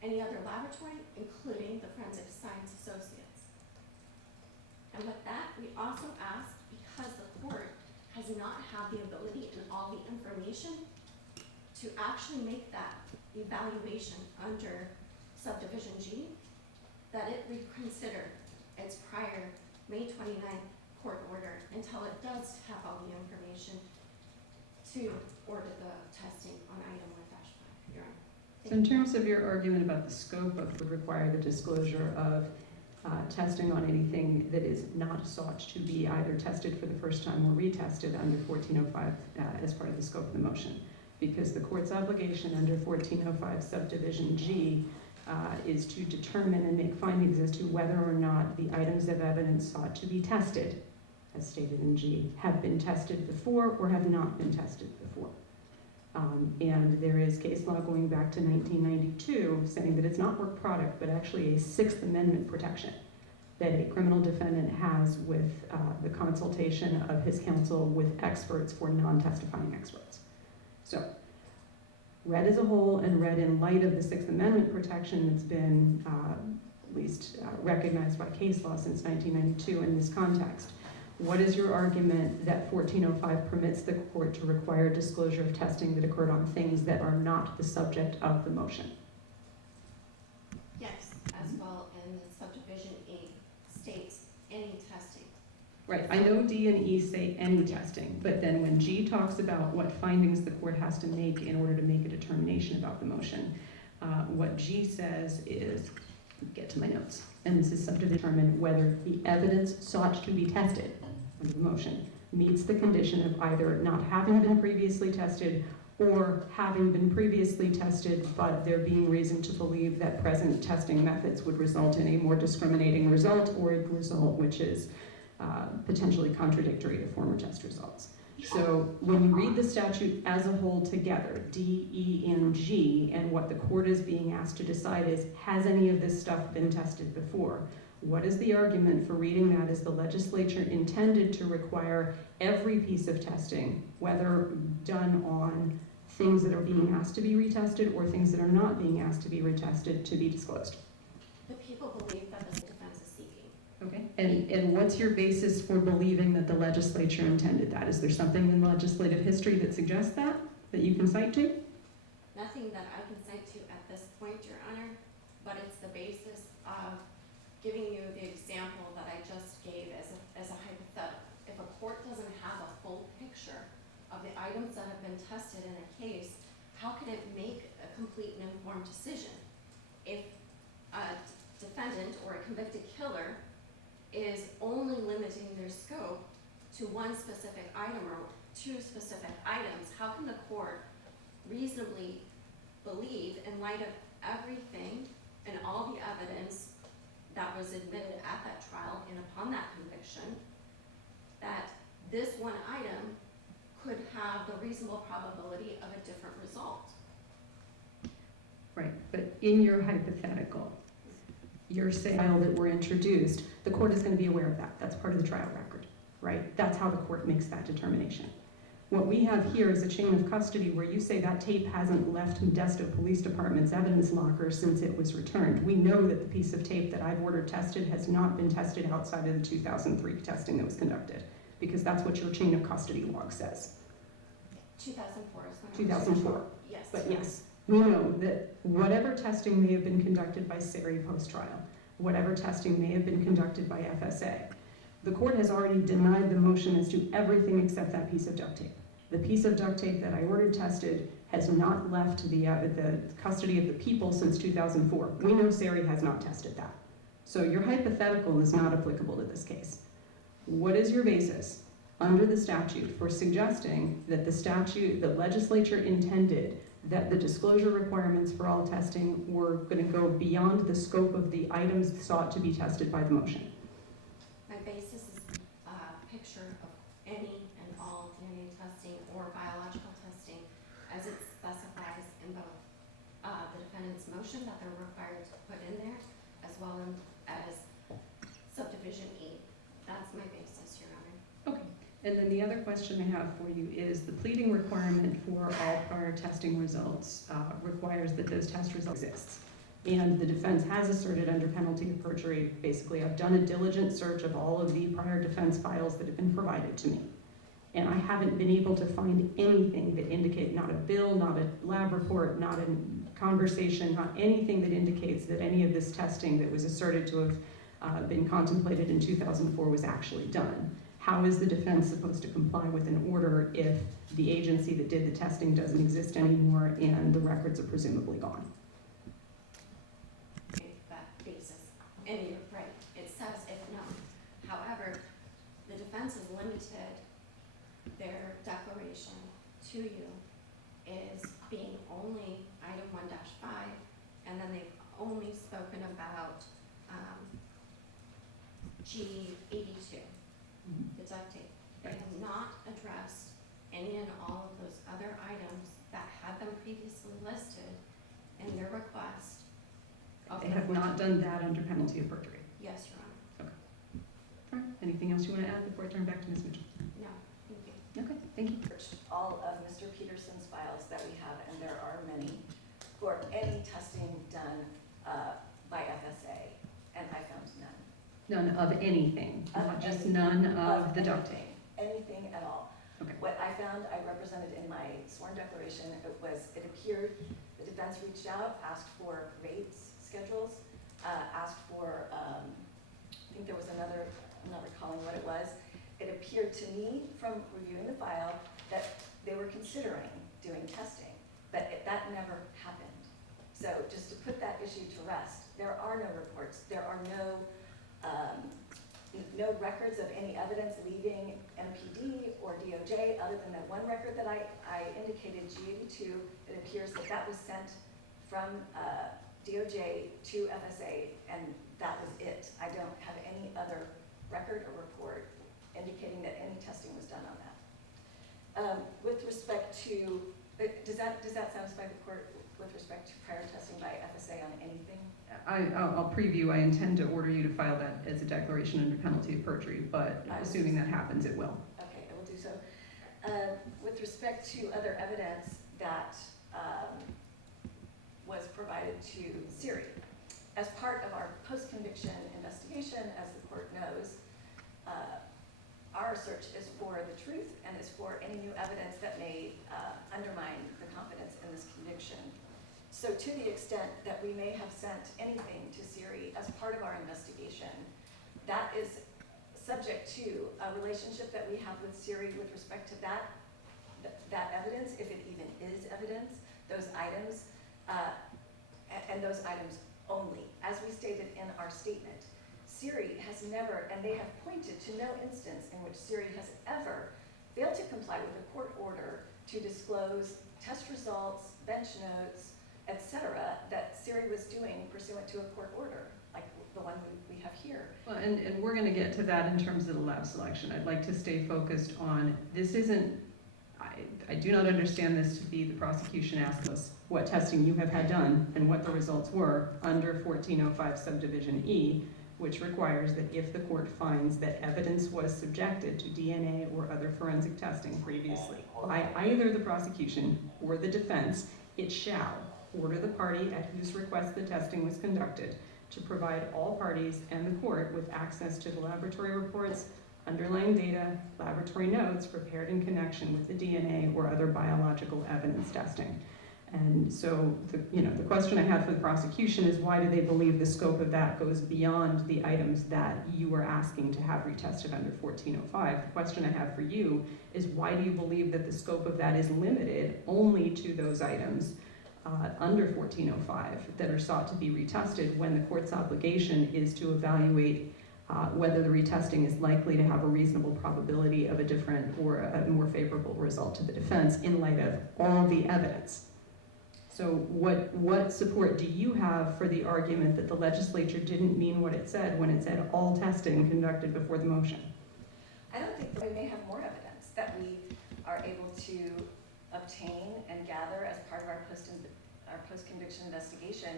any other laboratory, including the Forensic Science Associates. And with that, we also ask, because the court has not had the ability and all the information to actually make that evaluation under subdivision G, that it reconsider its prior May 29th court order until it does have all the information to order the testing on item 1-5. Your Honor. So in terms of your argument about the scope of would require the disclosure of testing on anything that is not sought to be either tested for the first time or retested under 1405 as part of the scope of the motion, because the court's obligation under 1405 subdivision G is to determine and make findings as to whether or not the items of evidence sought to be tested, as stated in G, have been tested before or have not been tested before. And there is case law going back to 1992 saying that it's not work product, but actually a Sixth Amendment protection that a criminal defendant has with the consultation of his counsel with experts for non-testifying experts. So, read as a whole and read in light of the Sixth Amendment protection that's been at least recognized by case law since 1992 in this context, what is your argument that 1405 permits the court to require disclosure of testing that occurred on things that are not the subject of the motion? Yes, as well in the subdivision E states any testing. Right, I know D and E say any testing, but then when G talks about what findings the court has to make in order to make a determination about the motion, what G says is, get to my notes, and this is subdivision, determine whether the evidence sought to be tested under the motion meets the condition of either not having been previously tested or having been previously tested, but there being reason to believe that present testing methods would result in a more discriminating result, or a result which is potentially contradictory to former test results. So when you read the statute as a whole together, D, E, and G, and what the court is being asked to decide is, has any of this stuff been tested before? What is the argument for reading that as the legislature intended to require every piece of testing, whether done on things that are being asked to be retested or things that are not being asked to be retested, to be disclosed? The people believe that the defense is seeking. Okay. And what's your basis for believing that the legislature intended that? Is there something in legislative history that suggests that you can cite to? Nothing that I can cite to at this point, Your Honor, but it's the basis of giving you the example that I just gave as a hypothetical. If a court doesn't have a full picture of the items that have been tested in a case, how can it make a complete and informed decision? If a defendant or a convicted killer is only limiting their scope to one specific item or two specific items, how can the court reasonably believe, in light of everything and all the evidence that was admitted at that trial and upon that conviction, that this one item could have the reasonable probability of a different result? Right, but in your hypothetical, you're saying that were introduced, the court is going to be aware of that. That's part of the trial record, right? That's how the court makes that determination. What we have here is a chain of custody where you say that tape hasn't left Modesto Police Department's evidence locker since it was returned. We know that the piece of tape that I've ordered tested has not been tested outside of the 2003 testing that was conducted, because that's what your chain of custody log says. 2004 is when I was 2004. Yes. But yes, we know that whatever testing may have been conducted by Siri post-trial, whatever testing may have been conducted by FSA, the court has already denied the motion as to everything except that piece of duct tape. The piece of duct tape that I ordered tested has not left the custody of the people since 2004. We know Siri has not tested that. So your hypothetical is not applicable to this case. What is your basis under the statute for suggesting that the legislature intended that the disclosure requirements for all testing were going to go beyond the scope of the items sought to be tested by the motion? My basis is a picture of any and all DNA testing or biological testing as it specifies in both the defendant's motion that they're required to put in there, as well as subdivision E. That's my basis, Your Honor. Okay. And then the other question I have for you is the pleading requirement for all prior testing results requires that those test results exist. And the defense has asserted under penalty of perjury, basically, I've done a diligent search of all of the prior defense files that have been provided to me. And I haven't been able to find anything that indicates, not a bill, not a lab report, not a conversation, not anything that indicates that any of this testing that was asserted to have been contemplated in 2004 was actually done. How is the defense supposed to comply with an order if the agency that did the testing doesn't exist anymore and the records are presumably gone? That basis. And you're right, it says if known. However, the defense has limited their declaration to you is being only item 1-5, and then they've only spoken about G82, the duct tape. They have not addressed any and all of those other items that had them previously listed in their request. They have not done that under penalty of perjury. Yes, Your Honor. All right. Anything else you want to add before I turn back to Ms. Mitchell? No, thank you. Okay, thank you. All of Mr. Peterson's files that we have, and there are many, for any testing done by FSA, and I found none. None of anything, not just anything. none of the duct tape. Anything at all. Okay. What I found, I represented in my sworn declaration, it appeared, the defense reached out, asked for rates schedules, asked for, I think there was another, I'm not recalling what it was. It appeared to me from reviewing the file that they were considering doing testing, but that never happened. So just to put that issue to rest, there are no reports, there are no no records of any evidence leaving MPD or DOJ, other than that one record that I indicated, G82. It appears that that was sent from DOJ to FSA, and that was it. I don't have any other record or report indicating that any testing was done on that. With respect to, does that satisfy the court with respect to prior testing by FSA on anything? I'll preview. I intend to order you to file that as a declaration under penalty of perjury, but assuming that happens, it will. Okay, I will do so. With respect to other evidence that was provided to Siri, as part of our post-conviction investigation, as the court knows, our search is for the truth and is for any new evidence that may undermine the confidence in this conviction. So to the extent that we may have sent anything to Siri as part of our investigation, that is subject to a relationship that we have with Siri with respect to that evidence, if it even is evidence, those items, and those items only. As we stated in our statement, Siri has never, and they have pointed to no instance in which Siri has ever failed to comply with a court order to disclose test results, bench notes, etc., that Siri was doing pursuant to a court order, like the one we have here. Well, and we're going to get to that in terms of the lab selection. I'd like to stay focused on, this isn't, I do not understand this to be the prosecution asking us what testing you have had done and what the results were under 1405 subdivision E, which requires that if the court finds that evidence was subjected to DNA or other forensic testing previously by either the prosecution or the defense, it shall order the party at whose request the testing was conducted to provide all parties and the court with access to the laboratory reports, underlying data, laboratory notes prepared in connection with the DNA or other biological evidence testing. And so the question I had for the prosecution is, why do they believe the scope of that goes beyond the items that you were asking to have retested under 1405? The question I have for you is, why do you believe that the scope of that is limited only to those items under 1405 that are sought to be retested, when the court's obligation is to evaluate whether the retesting is likely to have a reasonable probability of a different or a more favorable result to the defense in light of all the evidence? So what support do you have for the argument that the legislature didn't mean what it said when it said all testing conducted before the motion? I don't think that we may have more evidence that we are able to obtain and gather as part of our post-conviction investigation,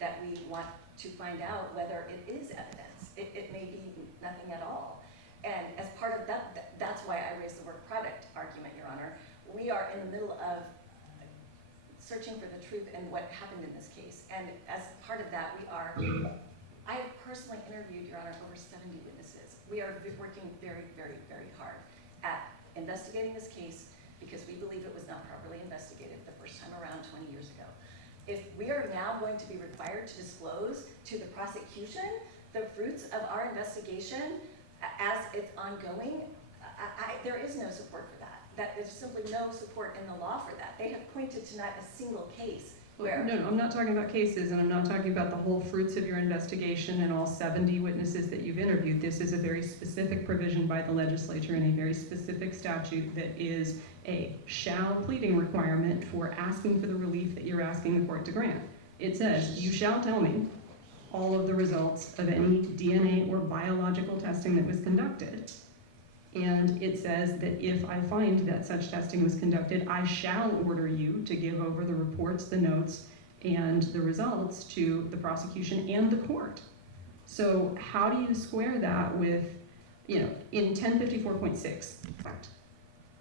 that we want to find out whether it is evidence. It may be nothing at all. And as part of that, that's why I raised the work product argument, Your Honor. We are in the middle of searching for the truth and what happened in this case. And as part of that, I have personally interviewed, Your Honor, over 70 witnesses. We are working very, very, very hard at investigating this case because we believe it was not properly investigated the first time around 20 years ago. If we are now going to be required to disclose to the prosecution the fruits of our investigation as it's ongoing, there is no support for that. There's simply no support in the law for that. They have pointed to not a single case where... No, I'm not talking about cases, and I'm not talking about the whole fruits of your investigation and all 70 witnesses that you've interviewed. This is a very specific provision by the legislature in a very specific statute that is a shall pleading requirement for asking for the relief that you're asking the court to grant. It says, you shall tell me all of the results of any DNA or biological testing that was conducted. And it says that if I find that such testing was conducted, I shall order you to give over the reports, the notes, and the results to the prosecution and the court. So how do you square that with, in 1054.6,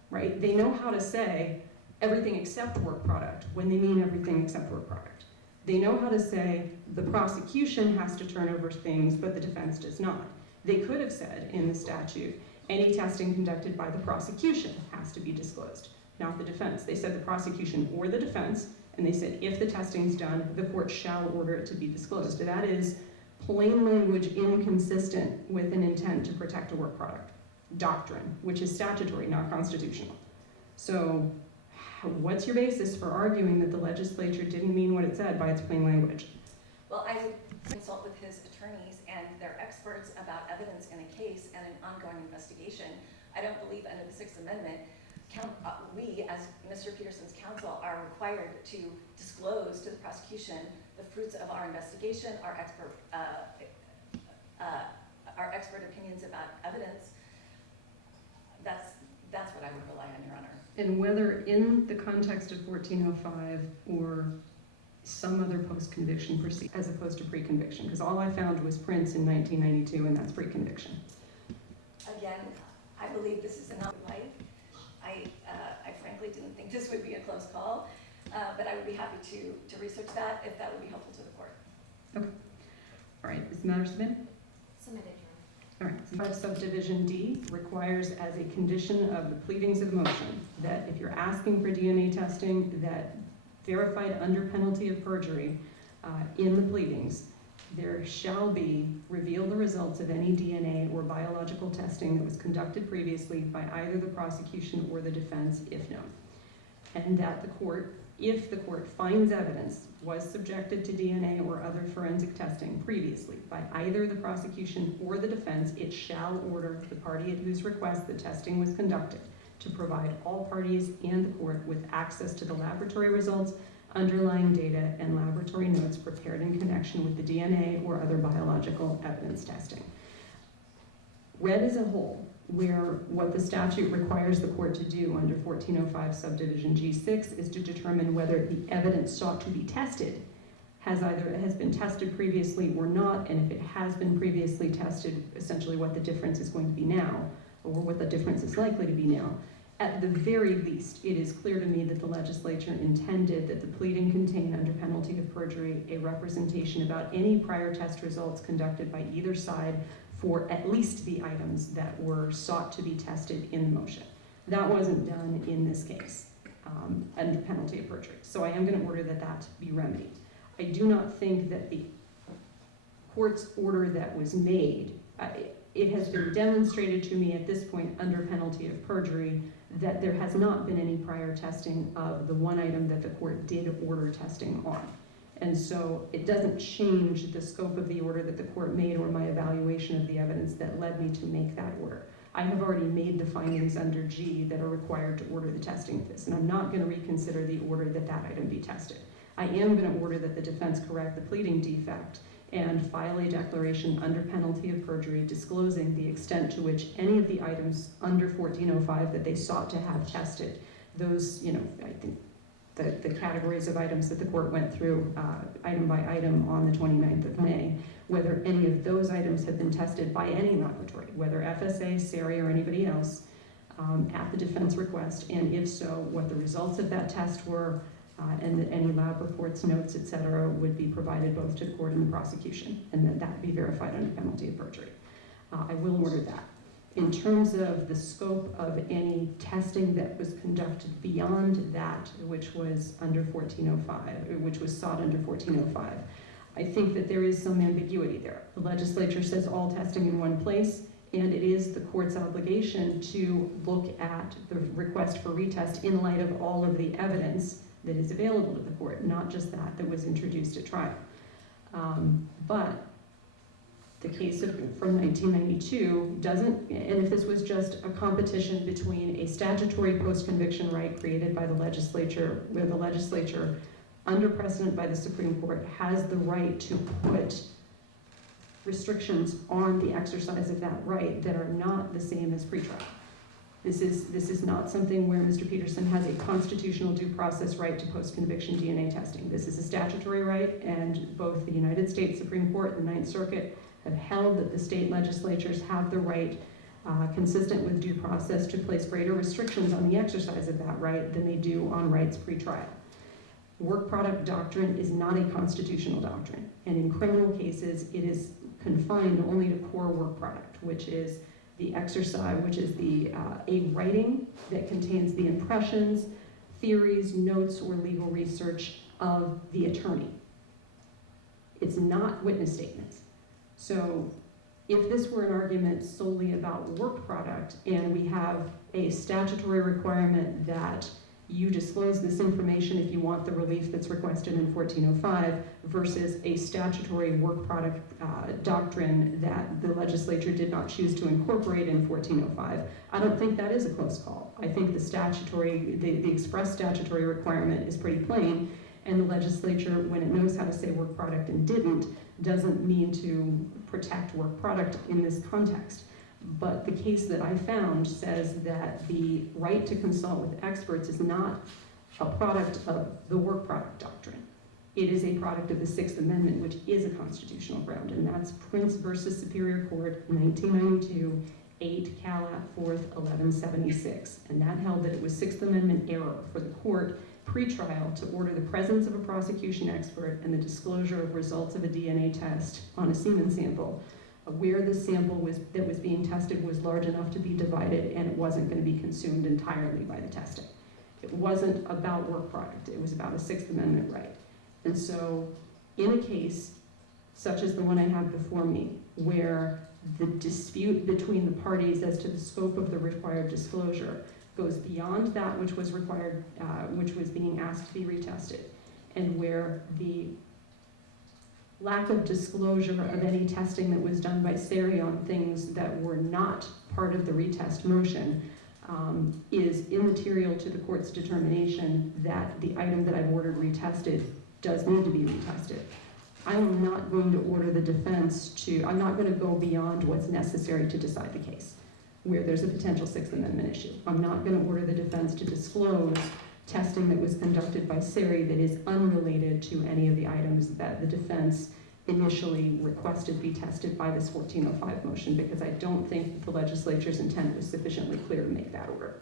right? They know how to say everything except work product when they mean everything except work product. They know how to say the prosecution has to turn over things, but the defense does not. They could have said in the statute, any testing conducted by the prosecution has to be disclosed, not the defense. They said the prosecution or the defense, and they said if the testing's done, the court shall order it to be disclosed. That is plain language inconsistent with an intent to protect a work product doctrine, which is statutory, not constitutional. So what's your basis for arguing that the legislature didn't mean what it said by its plain language? Well, I would consult with his attorneys and their experts experts about evidence in a case and an ongoing investigation. I don't believe under the Sixth Amendment, we, as Mr. Peterson's counsel, are required to disclose to the prosecution the fruits of our investigation, our expert opinions about evidence. That's what I would rely on, Your Honor. And whether in the context of 1405 or some other post-conviction proceeding, as opposed to pre-conviction, because all I found was Prince in 1992, and that's pre-conviction. Again, I believe this is another life. I frankly didn't think this would be a close call, but I would be happy to research that if that would be helpful to the court. Okay. All right, is the matter submitted? Submitted, Your Honor. All right, 5 subdivision D requires as a condition of the pleadings of motion that if you're asking for DNA testing that verified under penalty of perjury in the pleadings, there shall be reveal the results of any DNA or biological testing that was conducted previously by either the prosecution or the defense, if known. And that the court, if the court finds evidence was subjected to DNA or other forensic testing previously by either the prosecution or the defense, it shall order the party at whose request the testing was conducted to provide all parties and the court with access to the laboratory results, underlying data, and laboratory notes prepared in connection with the DNA or other biological evidence testing. Read as a whole, where what the statute requires the court to do under 1405 subdivision G6 is to determine whether the evidence sought to be tested has been tested previously or not, and if it has been previously tested, essentially what the difference is going to be now, or what the difference is likely to be now. At the very least, it is clear to me that the legislature intended that the pleading contain under penalty of perjury a representation about any prior test results conducted by either side for at least the items that were sought to be tested in the motion. That wasn't done in this case under penalty of perjury. So I am going to order that that be remedied. I do not think that the court's order that was made, it has been demonstrated to me at this point under penalty of perjury that there has not been any prior testing of the one item that the court did order testing on. And so it doesn't change the scope of the order that the court made or my evaluation of the evidence that led me to make that order. I have already made the findings under G that are required to order the testing of this, and I'm not going to reconsider the order that that item be tested. I am going to order that the defense correct the pleading defect and file a declaration under penalty of perjury disclosing the extent to which any of the items under 1405 that they sought to have tested, those, I think the categories of items that the court went through item by item on the 29th of May, whether any of those items have been tested by any laboratory, whether FSA, Siri, or anybody else, at the defense request, and if so, what the results of that test were, and that any lab reports, notes, etc. would be provided both to the court and the prosecution, and that be verified under penalty of perjury. I will order that. In terms of the scope of any testing that was conducted beyond that which was under 1405, which was sought under 1405, I think that there is some ambiguity there. The legislature says all testing in one place, and it is the court's obligation to look at the request for retest in light of all of the evidence that is available to the court, not just that was introduced at trial. But the case from 1992 doesn't, and if this was just a competition between a statutory post-conviction right created by the legislature, where the legislature, under precedent by the Supreme Court, has the right to put restrictions on the exercise of that right that are not the same as pretrial. This is not something where Mr. Peterson has a constitutional due process right to post-conviction DNA testing. This is a statutory right, and both the United States Supreme Court and the Ninth Circuit have held that the state legislatures have the right, consistent with due process, to place greater restrictions on the exercise of that right than they do on rights pretrial. Work product doctrine is not a constitutional doctrine, and in criminal cases, it is confined only to core work product, which is the exercise, which is a writing that contains the impressions, theories, notes, or legal research of the attorney. It's not witness statements. So if this were an argument solely about work product, and we have a statutory requirement that You disclose this information if you want the relief that's requested in 1405 versus a statutory work product doctrine that the legislature did not choose to incorporate in 1405. I don't think that is a close call. I think the express statutory requirement is pretty plain, and the legislature, when it knows how to say work product and didn't, doesn't mean to protect work product in this context. But the case that I found says that the right to consult with experts is not a product of the work product doctrine. It is a product of the Sixth Amendment, which is a constitutional ground, and that's Prince versus Superior Court, 1992, 8 Calat 4th, 1176. And that held that it was Sixth Amendment error for the court pre-trial to order the presence of a prosecution expert and the disclosure of results of a DNA test on a semen sample where the sample that was being tested was large enough to be divided and it wasn't going to be consumed entirely by the testing. It wasn't about work product, it was about a Sixth Amendment right. And so in a case such as the one I have before me, where the dispute between the parties as to the scope of the required disclosure goes beyond that which was required, which was being asked to be retested, and where the lack of disclosure of any testing that was done by Siri on things that were not part of the retest motion is immaterial to the court's determination that the item that I've ordered retested does need to be retested. I am not going to order the defense I'm not going to go beyond what's necessary to decide the case where there's a potential Sixth Amendment issue. I'm not going to order the defense to disclose testing that was conducted by Siri that is unrelated to any of the items that the defense initially requested be tested by this 1405 motion, because I don't think that the legislature's intent was sufficiently clear to make that order,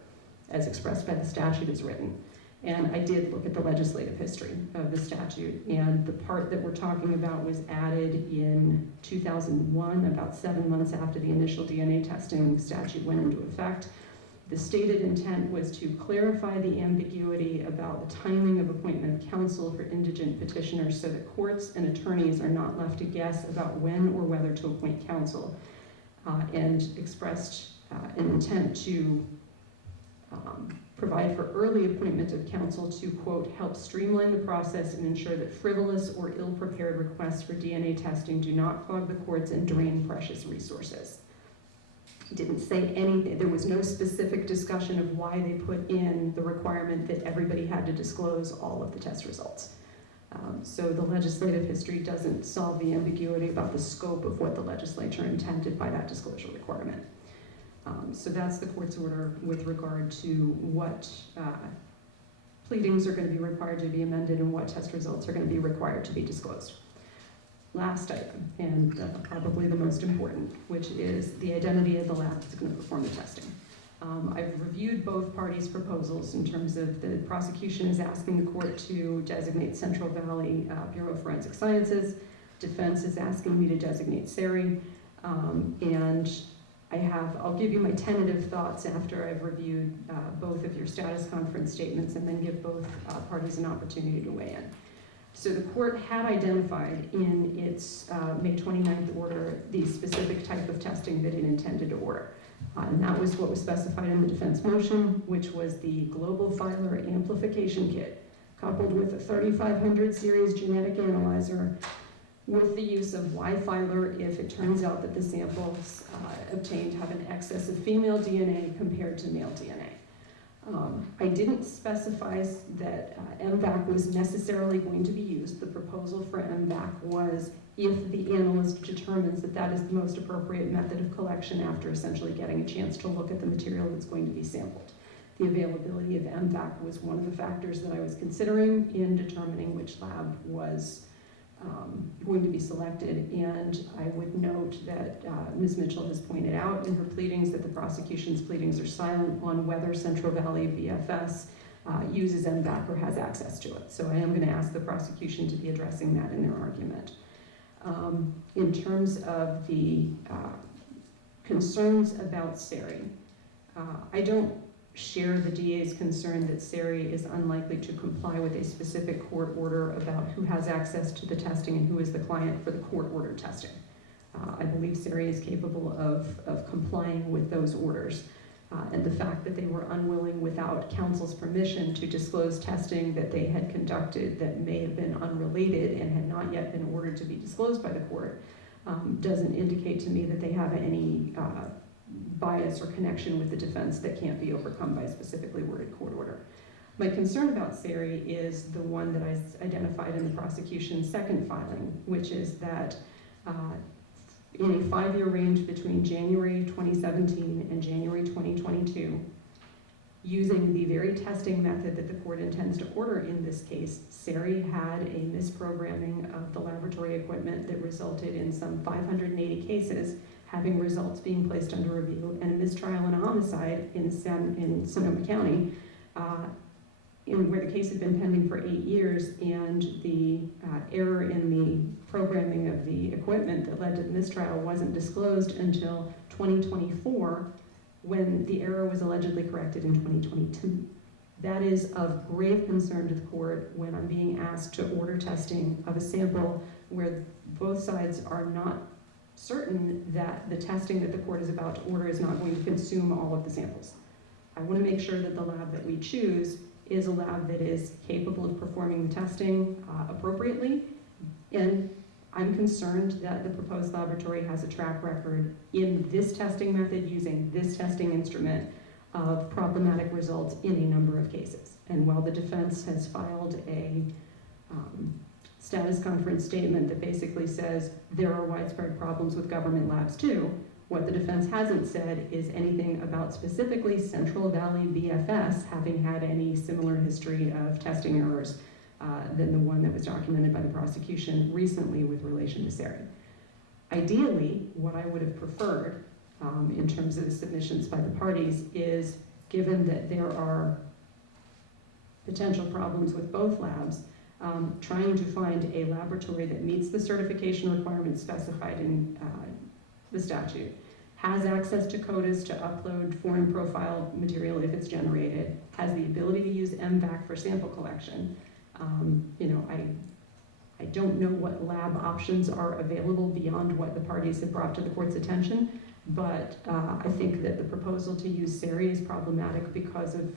as expressed by the statute as written. And I did look at the legislative history of the statute, and the part that we're talking about was added in 2001, about 7 months after the initial DNA testing statute went into effect. The stated intent was to clarify the ambiguity about the timing of appointment of counsel for indigent petitioners so that courts and attorneys are not left to guess about when or whether to appoint counsel, and expressed an intent to provide for early appointment of counsel to, quote, help streamline the process and ensure that frivolous or ill-prepared requests for DNA testing do not clog the courts and drain precious resources. Didn't say anything, there was no specific discussion of why they put in the requirement that everybody had to disclose all of the test results. So the legislative history doesn't solve the ambiguity about the scope of what the legislature intended by that disclosure requirement. So that's the court's order with regard to what pleadings are going to be required to be amended and what test results are going to be required to be disclosed. Last item, and probably the most important, which is the identity of the lab that's going to perform the testing. I've reviewed both parties' proposals in terms of the prosecution is asking the court to designate Central Valley Bureau of Forensic Sciences. Defense is asking me to designate Siri, and I'll give you my tentative thoughts after I've reviewed both of your status conference statements and then give both parties an opportunity to weigh in. So the court had identified in its May 29th order the specific type of testing that it intended to order. And that was what was specified in the defense motion, which was the Global Filer Amplification Kit, coupled with a 3500 series genetic analyzer with the use of Y-filer if it turns out that the samples obtained have an excess of female DNA compared to male DNA. I didn't specify that MVAC was necessarily going to be used. The proposal for MVAC was if the analyst determines that that is the most appropriate method of collection after essentially getting a chance to look at the material that's going to be sampled. The availability of MVAC was one of the factors that I was considering in determining which lab was going to be selected, and I would note that Ms. Mitchell has pointed out in her pleadings that the prosecution's pleadings are silent on whether Central Valley BFS uses MVAC or has access to it. So I am going to ask the prosecution to be addressing that in their argument. In terms of the concerns about Siri, I don't share the DA's concern that Siri is unlikely to comply with a specific court order about who has access to the testing and who is the client for the court-ordered testing. I believe Siri is capable of complying with those orders. And the fact that they were unwilling without counsel's permission to disclose testing that they had conducted that may have been unrelated and had not yet been ordered to be disclosed by the court doesn't indicate to me that they have any bias or connection with the defense that can't be overcome by a specifically worded court order. My concern about Siri is the one that I identified in the prosecution's second filing, which is that in a 5-year range between January 2017 and January 2022, using the very testing method that the court intends to order in this case, Siri had a misprogramming of the laboratory equipment that resulted in some 580 cases having results being placed under review, and a mistrial and a homicide in Sonoma County, where the case had been pending for 8 years, and the error in the programming of the equipment that led to the mistrial wasn't disclosed until 2024, when the error was allegedly corrected in 2022. That is of grave concern to the court when I'm being asked to order testing of a sample where both sides are not certain that the testing that the court is about to order is not going to consume all of the samples. I want to make sure that the lab that we choose is a lab that is capable of performing the testing appropriately, and I'm concerned that the proposed laboratory has a track record in this testing method using this testing instrument of problematic results in a number of cases. And while the defense has filed a status conference statement that basically says there are widespread problems with government labs too, what the defense hasn't said is anything about specifically Central Valley BFS having had any similar history of testing errors than the one that was documented by the prosecution recently with relation to Siri. Ideally, what I would have preferred in terms of the submissions by the parties is, given that there are potential problems with both labs, trying to find a laboratory that meets the certification requirements specified in the statute, has access to CODIS to upload foreign profile material if it's generated, has the ability to use MVAC for sample collection. I don't know what lab options are available beyond what the parties have brought to the court's attention, but I think that the proposal to use Siri is problematic because of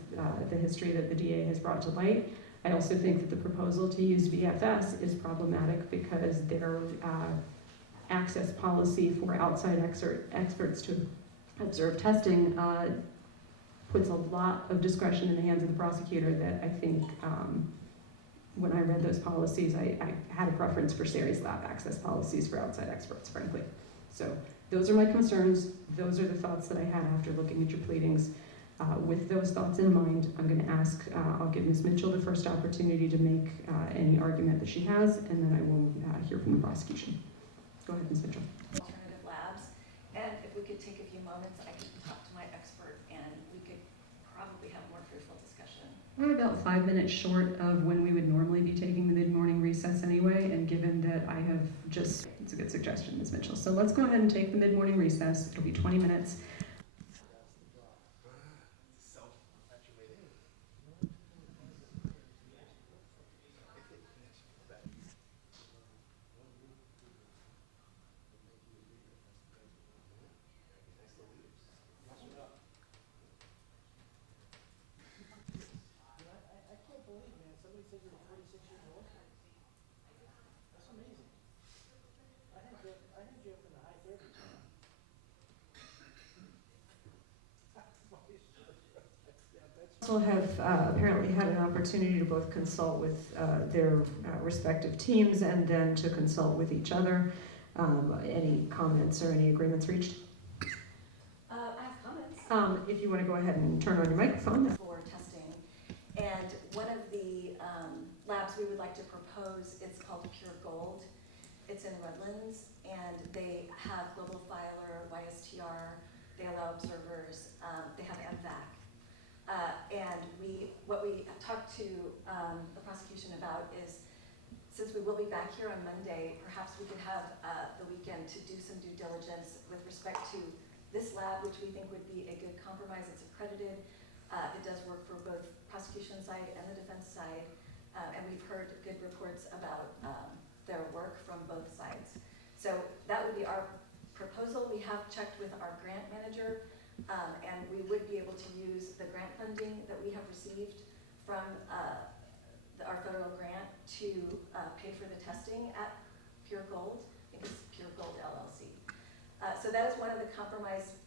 the history that the DA has brought to light. I also think that the proposal to use VFS is problematic because their access policy for outside experts to observe testing puts a lot of discretion in the hands of the prosecutor that I think when I read those policies, I had a preference for Siri's lab access policies for outside experts, frankly. So those are my concerns. Those are the thoughts that I had after looking at your pleadings. With those thoughts in mind, I'm going to ask, I'll give Ms. Mitchell the first opportunity to make any argument that she has, and then I will hear from the prosecution. Go ahead, Ms. Mitchell. Alternative labs, and if we could take a few moments, I could talk to my expert, and we could probably have more fruitful discussion. We're about 5 minutes short of when we would normally be taking the mid-morning recess anyway, and given that I have just, it's a good suggestion, Ms. Mitchell. So let's go ahead and take the mid-morning recess. It'll be 20 minutes. Have apparently had an opportunity to both consult with their respective teams and then to consult with each other. Any comments or any agreements reached? I have comments. If you want to go ahead and turn on your microphone. For testing, and one of the labs we would like to propose, it's called Pure Gold. It's in Redlands, and they have global filer, YSTR, they allow observers, they have MVAC. And what we talked to the prosecution about is, since we will be back here on Monday, perhaps we could have the weekend to do some due diligence with respect to this lab, which we think would be a good compromise. It's accredited. It does work for both prosecution side and the defense side. And we've heard good reports about their work from both sides. So that would be our proposal. We have checked with our grant manager And we would be able to use the grant funding that we have received from our federal grant to pay for the testing at Pure Gold. I think it's Pure Gold LLC. So that is one of the compromise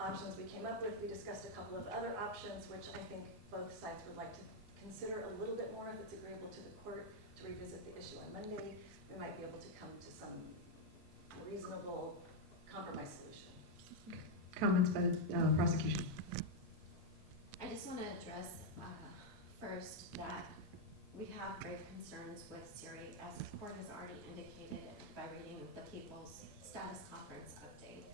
options we came up with. We discussed a couple of other options, which I think both sides would like to consider a little bit more if it's agreeable to the court to revisit the issue on Monday. We might be able to come to some reasonable compromise solution. Comments by the prosecution? I just want to address first that we have grave concerns with Siri, as the court has already indicated by reading the People's Status Conference update.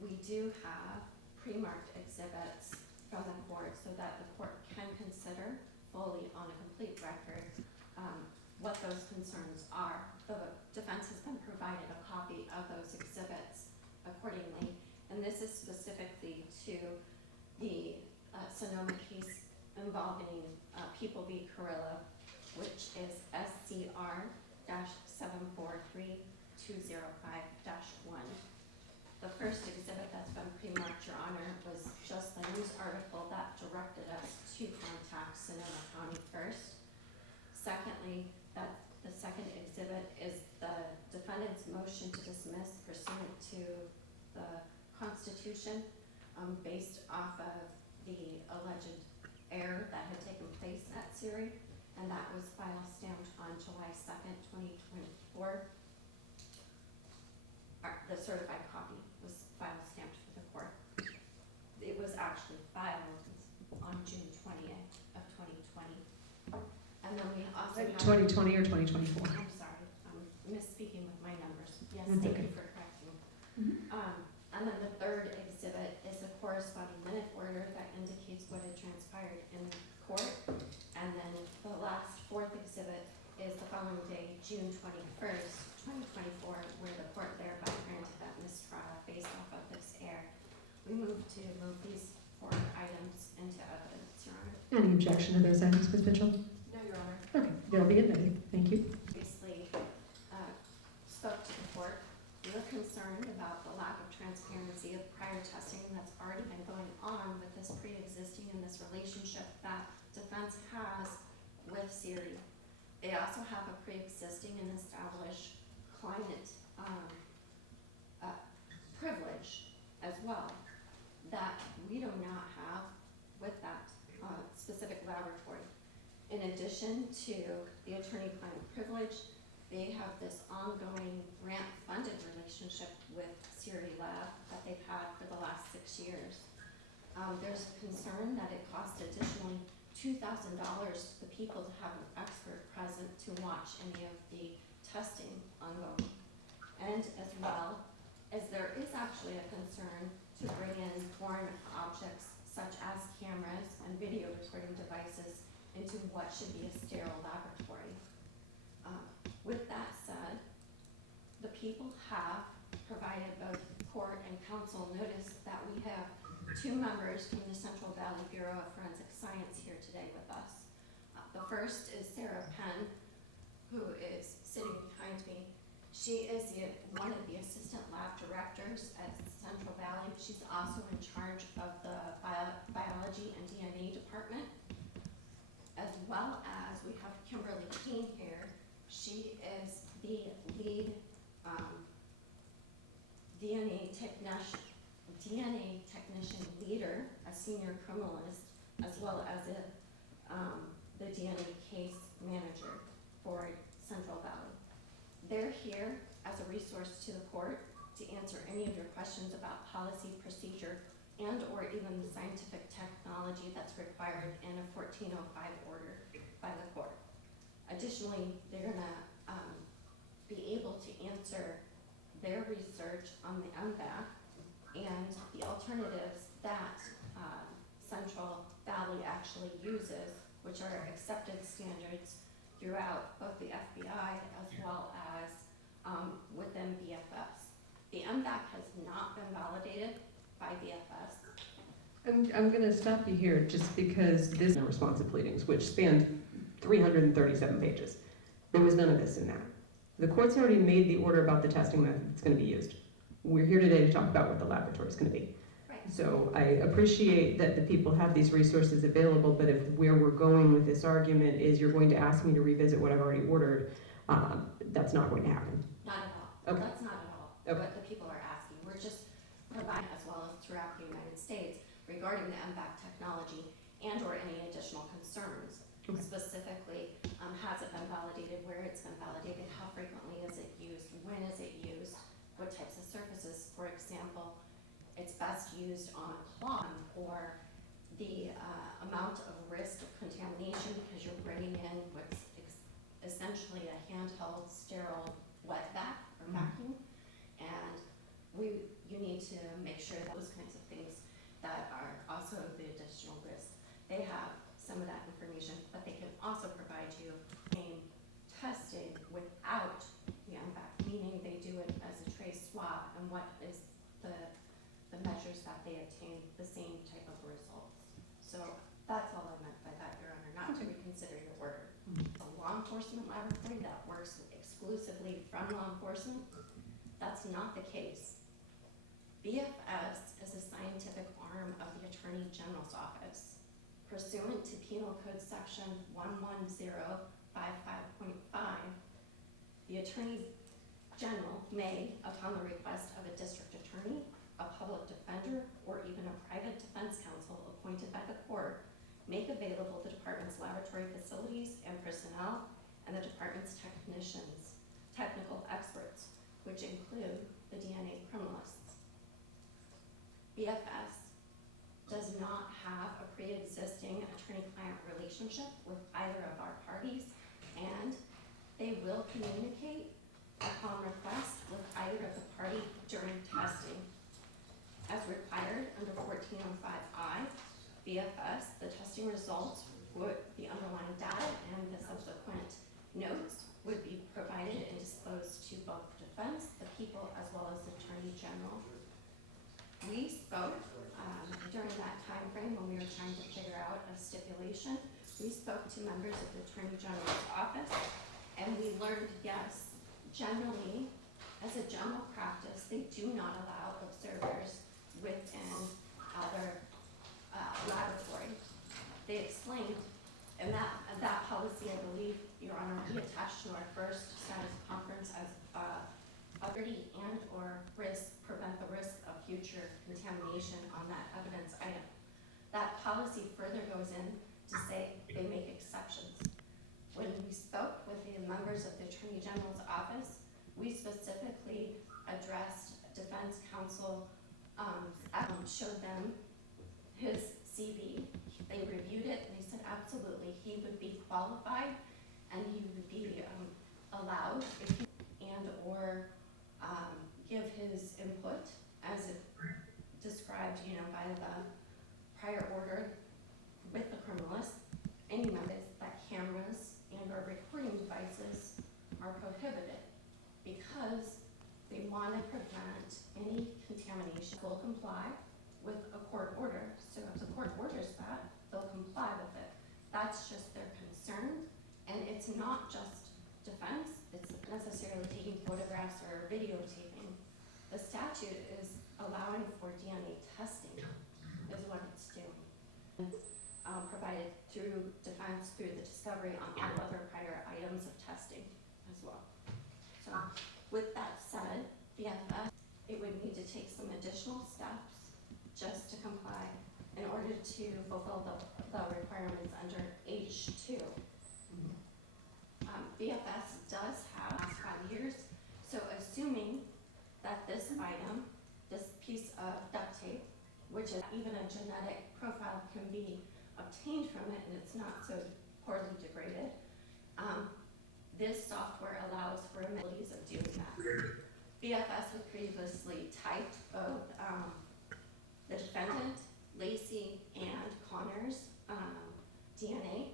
We do have pre-marked exhibits from the court so that the court can consider fully on a complete record what those concerns are. The defense has been provided a copy of those exhibits accordingly, and this is specifically to the Sonoma case involving People v. Carrillo, which is SCR-743205-1. The first exhibit that's been pre-marked, Your Honor, was just the news article that directed us to contact Sonoma County first. Secondly, the second exhibit is the defendant's motion to dismiss pursuant to the Constitution based off of the alleged error that had taken place at Siri, and that was file stamped on July 2nd, 2024. The certified copy was file stamped for the court. It was actually filed on June 20th of 2020. And then we also have 2020 or 2024? I'm sorry, I'm misspeaking with my numbers. Yes, That's thank okay. you for correcting. Mhm. And then the third exhibit is the corresponding minute order that indicates what had transpired in court. And then the last fourth exhibit is the following day, June 21st, 2024, where the court thereby granted that mistrial based off of this error. We move to move these four items into evidence, Your Honor. Any objection to those items, Ms. Mitchell? No, Your Honor. Okay, they'll be admitted. Thank you. Obviously, spoke to the court. We were concerned about the lack of transparency of prior testing that's already been going on with this pre-existing and this relationship that defense has with Siri. They also have a pre-existing and established client privilege as well that we do not have with that specific laboratory. In addition to the attorney-client privilege, they have this ongoing grant-funded relationship with Siri Lab that they've had for the last 6 years. There's concern that it costs additionally $2,000 to the people to have an expert present to watch any of the testing ongoing. And as well as there is actually a concern to bring in foreign objects such as cameras and video recording devices into what should be a sterile laboratory. With that said, the people have provided both court and counsel notice that we have 2 members from the Central Valley Bureau of Forensic Science here today with us. The first is Sarah Penn, who is sitting behind me. She is one of the assistant lab directors at Central Valley. She's also in charge of the biology and DNA department, as well as we have Kimberly Keene here. She is the lead DNA technician leader, a senior criminalist, as well as the DNA case manager for Central Valley. They're here as a resource to the court to answer any of your questions about policy, procedure, and or even the scientific technology that's required in a 1405 order by the court. Additionally, they're gonna be able to answer their research on the MVAC and the alternatives that Central Valley actually uses, which are accepted standards throughout both the FBI as well as within BFS. The MVAC has not been validated by BFS. I'm going to stop you here just because this is responsive pleadings, which spanned 337 pages. There was none of this in that. The court's already made the order about the testing method that's going to be used. we're here today to talk about what the laboratory is going to be. Right. So I appreciate that the people have these resources available, but if where we're going with this argument is you're going to ask me to revisit what I've already ordered, that's not going to happen. Not at all. Okay. That's not at all Okay. what the people are asking. We're just providing, as well as throughout the United States, regarding the MVAC technology and/or any additional concerns. Okay. Specifically, has it been validated, where it's been validated, how frequently is it used, when is it used, what types of surfaces, for example, it's best used on a cloth, or the amount of risk of contamination because you're bringing in what's essentially a handheld sterile wet vac or vacuum. And you need to make sure that those kinds of things that are also the additional risk. They have some of that information, but they can also provide you a testing without the MVAC, meaning they do it as a trace swab, and what is the measures that they obtain the same type of results. So that's all I meant by that, Your Honor, not to reconsider your order. A law enforcement laboratory that works exclusively from law enforcement, that's not the case. BFS is a scientific arm of the Attorney General's office. Pursuant to Penal Code Section 11055.5, the Attorney General may, upon the request of a district attorney, a public defender, or even a private defense counsel appointed by the court, make available the department's laboratory facilities and personnel and the department's technical experts, which include the DNA criminalists. BFS does not have a pre-existing attorney-client relationship with either of our parties, and they will communicate upon request with either of the party during testing. As required under 1405I, BFS, the testing results, the underlying data and the subsequent notes would be provided and disclosed to both defense, the people, as well as the Attorney General. We spoke during that time frame when we were trying to figure out a stipulation. We spoke to members of the Attorney General's office, and we learned, yes, generally, as a general practice, they do not allow observers within their laboratory. They explained, and that policy, I believe, Your Honor, we attached to our first status conference as authority and/or prevent the risk of future contamination on that evidence item. That policy further goes in to say they make exceptions. When we spoke with the members of the Attorney General's office, we specifically addressed defense counsel, showed them his CV. They reviewed it and they said absolutely he would be qualified and he would be allowed if he and/or give his input as it described, by the prior order with the criminalist. Any notice that cameras and/or recording devices are prohibited because they want to prevent any contamination. Will comply with a court order. So if the court orders that, they'll comply with it. That's just their concern, and it's not just defense. It's necessarily taking photographs or videotaping. The statute is allowing for DNA testing, is what it's doing. Provided through defense through the discovery on all other prior items of testing as well. So with that said, BFS, it would need to take some additional steps just to comply in order to fulfill the requirements under H2. BFS does have the last 5 years, so assuming that this item, this piece of duct tape, which is even a genetic profile can be obtained from it and it's not so poorly degraded, this software allows for abilities of doing that. BFS had previously typed both the defendant, Laci, and Connor's DNA.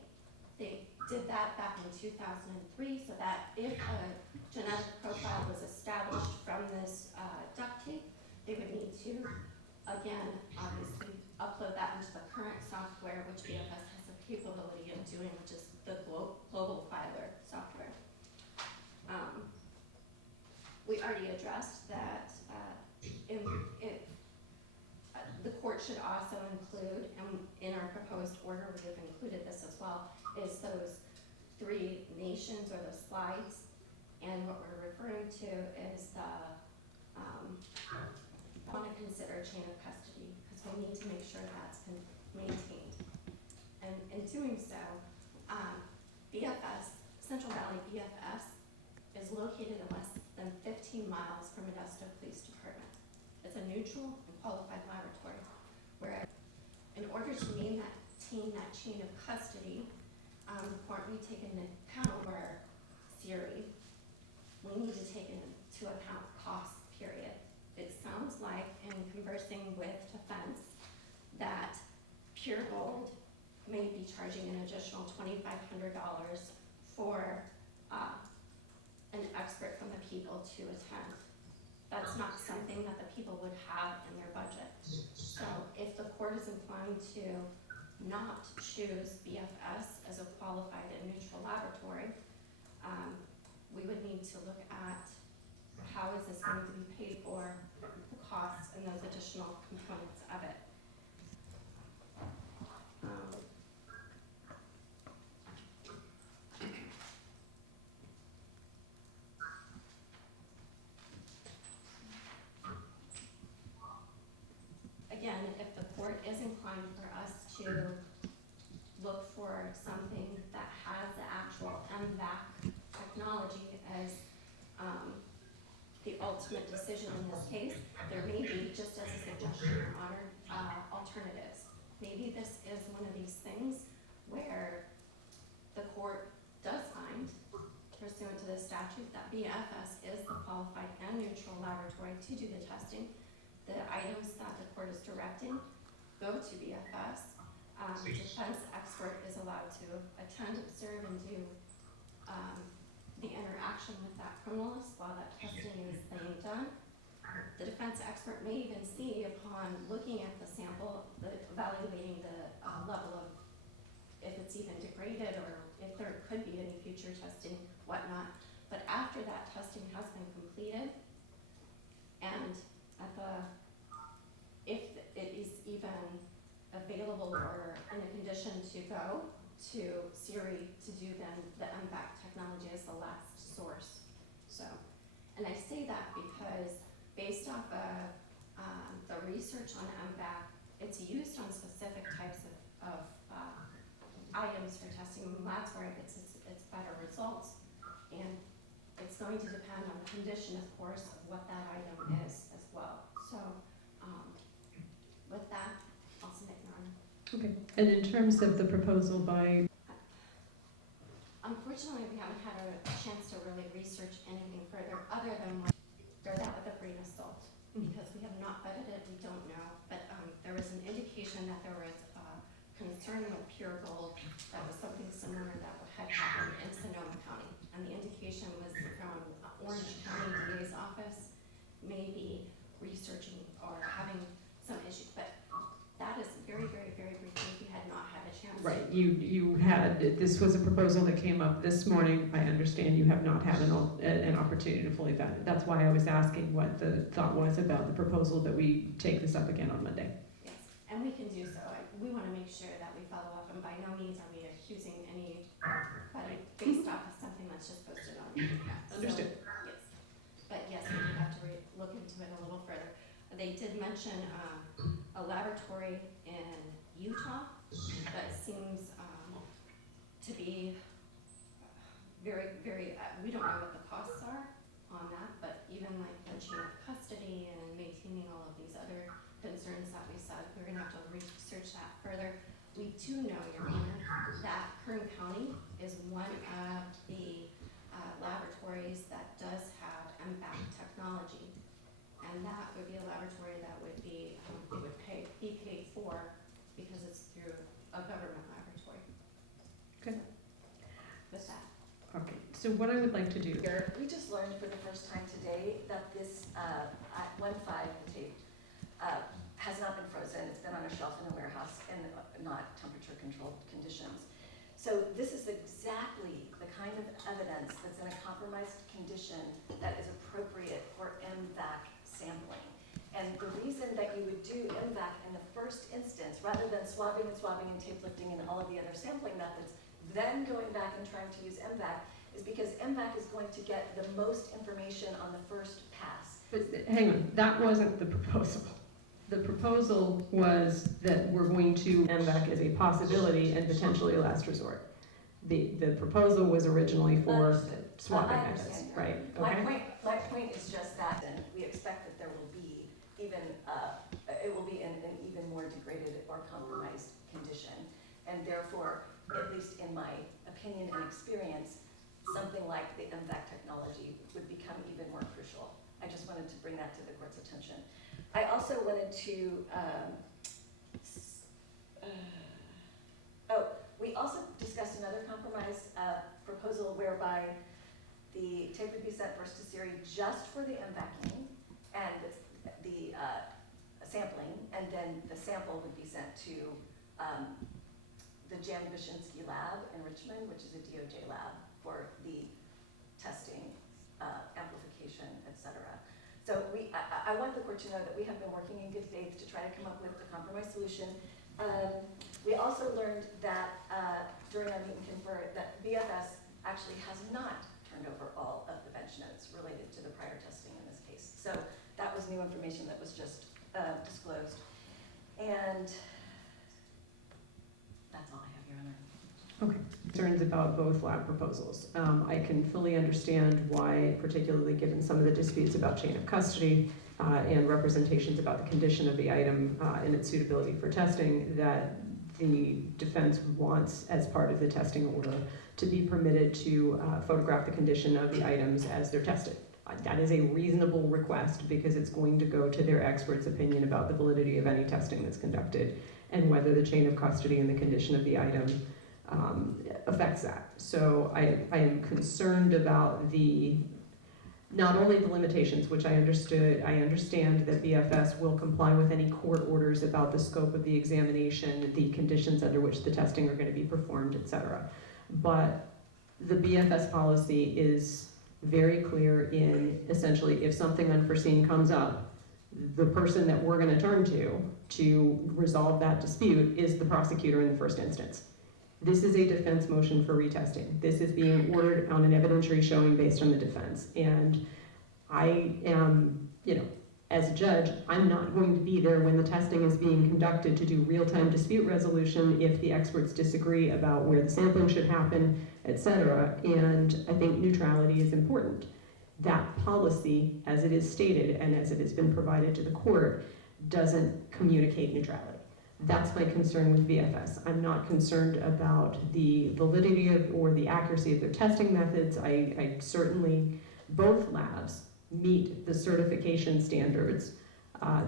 They did that back in 2003 so that if a genetic profile was established from this duct tape, they would need to, again, obviously, upload that into the current software, which BFS has the capability of doing, which is the global filer software. We already addressed that should also include, and in our proposed order, we have included this as well, is those 3 nations or the slides. And what we're referring to is the, I want to consider chain of custody, because we need to make sure that's been maintained. And in doing so, BFS, Central Valley BFS, is located less than 15 miles from Modesto Police Department. It's a neutral and qualified laboratory, where in order to maintain that chain of custody, the court may take into account where Siri, we need to take into account costs, period. It sounds like in conversing with defense that Pure Gold may be charging an additional $2,500 for an expert from the people to attend. That's not something that the people would have in their budget. So if the court is inclined to not choose BFS as a qualified and neutral laboratory, we would need to look at how is this going to be paid for, the costs and those additional components of it. Again, if the court is inclined for us to look for something that has the actual MVAC technology as the ultimate decision in this case, there may be, just as a suggestion, alternatives. Maybe this is one of these things where the court does find, pursuant to the statute, that BFS is the qualified and neutral laboratory to do the testing. The items that the court is directing go to BFS. The defense expert is allowed to attend, observe, and do the interaction with that criminalist while that testing is being done. The defense expert may even see, upon looking at the sample, evaluating the level of if it's even degraded or if there could be any future testing, whatnot. But after that testing has been completed, and if it is even available or in a condition to go to Siri to do then the MVAC technology as the last source. So, and I say that because based off of the research on MVAC, it's used on specific types of items for testing in labs where it gets its better results. And it's going to depend on the condition, of course, of what that item is as well. So with that, I'll submit, Your Honor. Okay, and in terms of the proposal by... Unfortunately, we haven't had a chance to really research anything further other than what they're that with a grain of salt, because we have not vetted it, we don't know. But there was an indication that there was concern with Pure Gold that was something similar that had happened in Sonoma County. And the indication was from Orange County DA's office, maybe researching or having some issues. But that is very, very, very briefly. We had not had a chance. Right, you had, this was a proposal that came up this morning. I understand you have not had an opportunity to fully vet it. That's why I was asking what the thought was about the proposal that we take this up again on Monday. Yes, and we can do so. We want to make sure that we follow up, and by no means are we accusing anybody based off of something that's just posted on the internet. Understood. So, yes, but yes, we do have to look into it a little further. They did mention a laboratory in Utah that seems to be very, very, we don't know what the costs are on that, but even like the chain of custody and maintaining all of these other concerns that we said, we're gonna have to research that further. We do know, Your Honor, that Kern County is one of the laboratories that does have MVAC technology. And that would be a laboratory that would be, be paid for because it's through a government laboratory. Good. With that. Okay, so what I would like to do... We just learned for the first time today that this 1.5 tape has not been frozen. It's been on a shelf in a warehouse in not temperature-controlled conditions. So this is exactly the kind of evidence that's in a compromised condition that is appropriate for MVAC sampling. And the reason that you would do MVAC in the first instance, rather than swabbing and tape lifting and all of the other sampling methods, then going back and trying to use MVAC, is because MVAC is going to get the most information on the first pass. But hang on, that wasn't the proposal. The proposal was that we're going to MVAC as a possibility and potentially a last resort. The proposal was originally for Understood. swabbing I methods, understand. right? Okay. My point is just that, and we expect that there will be even, it will be in an even more degraded or compromised condition. And therefore, at least in my opinion and experience, something like the MVAC technology would become even more crucial. I just wanted to bring that to the court's attention. I also wanted to, we also discussed another compromise proposal whereby the tape would be sent first to Siri just for the MVACing and the sampling, and then the sample would be sent to the Jan Wyszynski Lab in Richmond, which is a DOJ lab for the testing, amplification, etc. So I want the court to know that we have been working in good faith to try to come up with a compromise solution. We also learned that during our meet and confer that BFS actually has not turned over all of the bench notes related to the prior testing in this case. So that was new information that was just disclosed. And that's all I have, Your Honor. Okay. Concerns about both lab proposals. I can fully understand why, particularly given some of the disputes about chain of custody and representations about the condition of the item and its suitability for testing, that the defense wants, as part of the testing order, to be permitted to photograph the condition of the items as they're tested. That is a reasonable request because it's going to go to their expert's opinion about the validity of any testing that's conducted and whether the chain of custody and the condition of the item affects that. So I am concerned about not only the limitations, which I understand that BFS will comply with any court orders about the scope of the examination, the conditions under which the testing are going to be performed, etc. But the BFS policy is very clear in essentially if something unforeseen comes up, the person that we're going to turn to resolve that dispute is the prosecutor in the first instance. This is a defense motion for retesting. This is being ordered on an evidentiary showing based on the defense. And I am, as a judge, I'm not going to be there when the testing is being conducted to do real-time dispute resolution if the experts disagree about where the sampling should happen, etc. And I think neutrality is important. That policy, as it is stated and as it has been provided to the court, doesn't communicate neutrality. That's my concern with BFS. I'm not concerned about the validity of or the accuracy of their testing methods. I certainly, both labs meet the certification standards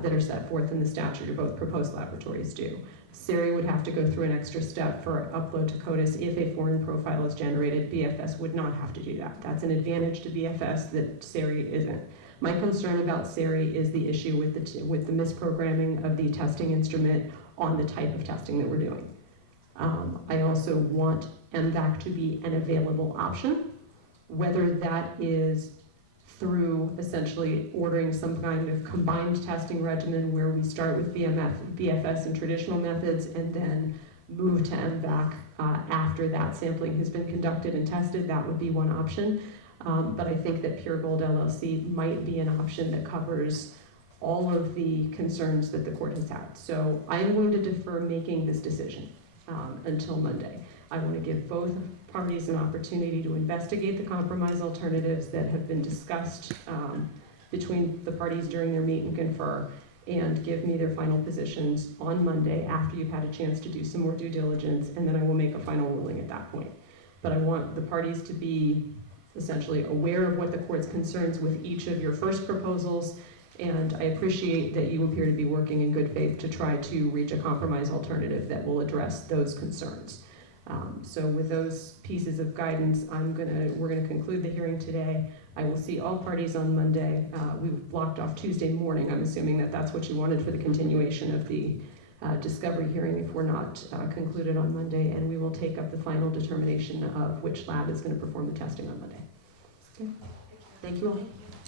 that are set forth in the statute, or both proposed laboratories do. Siri would have to go through an extra step for upload to CODIS if a foreign profile is generated. BFS would not have to do that. That's an advantage to BFS that Siri isn't. My concern about Siri is the issue with the misprogramming of the testing instrument on the type of testing that we're doing. I also want MVAC to be an available option, whether that is through essentially ordering some kind of combined testing regimen where we start with BFS and traditional methods and then move to MVAC after that sampling has been conducted and tested. That would be one option. But I think that Pure Gold LLC might be an option that covers all of the concerns that the court has had. So I am going to defer making this decision until Monday. I want to give both parties an opportunity to investigate the compromise alternatives that have been discussed between the parties during their meet and confer, and give me their final positions on Monday after you've had a chance to do some more due diligence, and then I will make a final ruling at that point. But I want the parties to be essentially aware of what the court's concerns with each of your first proposals, and I appreciate that you appear to be working in good faith to try to reach a compromise alternative that will address those concerns. So with those pieces of guidance, we're gonna conclude the hearing today. I will see all parties on Monday. We've blocked off Tuesday morning. I'm assuming that that's what you wanted for the continuation of the discovery hearing if we're not concluded on Monday, and we will take up the final determination of which lab is going to perform the testing on Monday. Okay. Thank you all.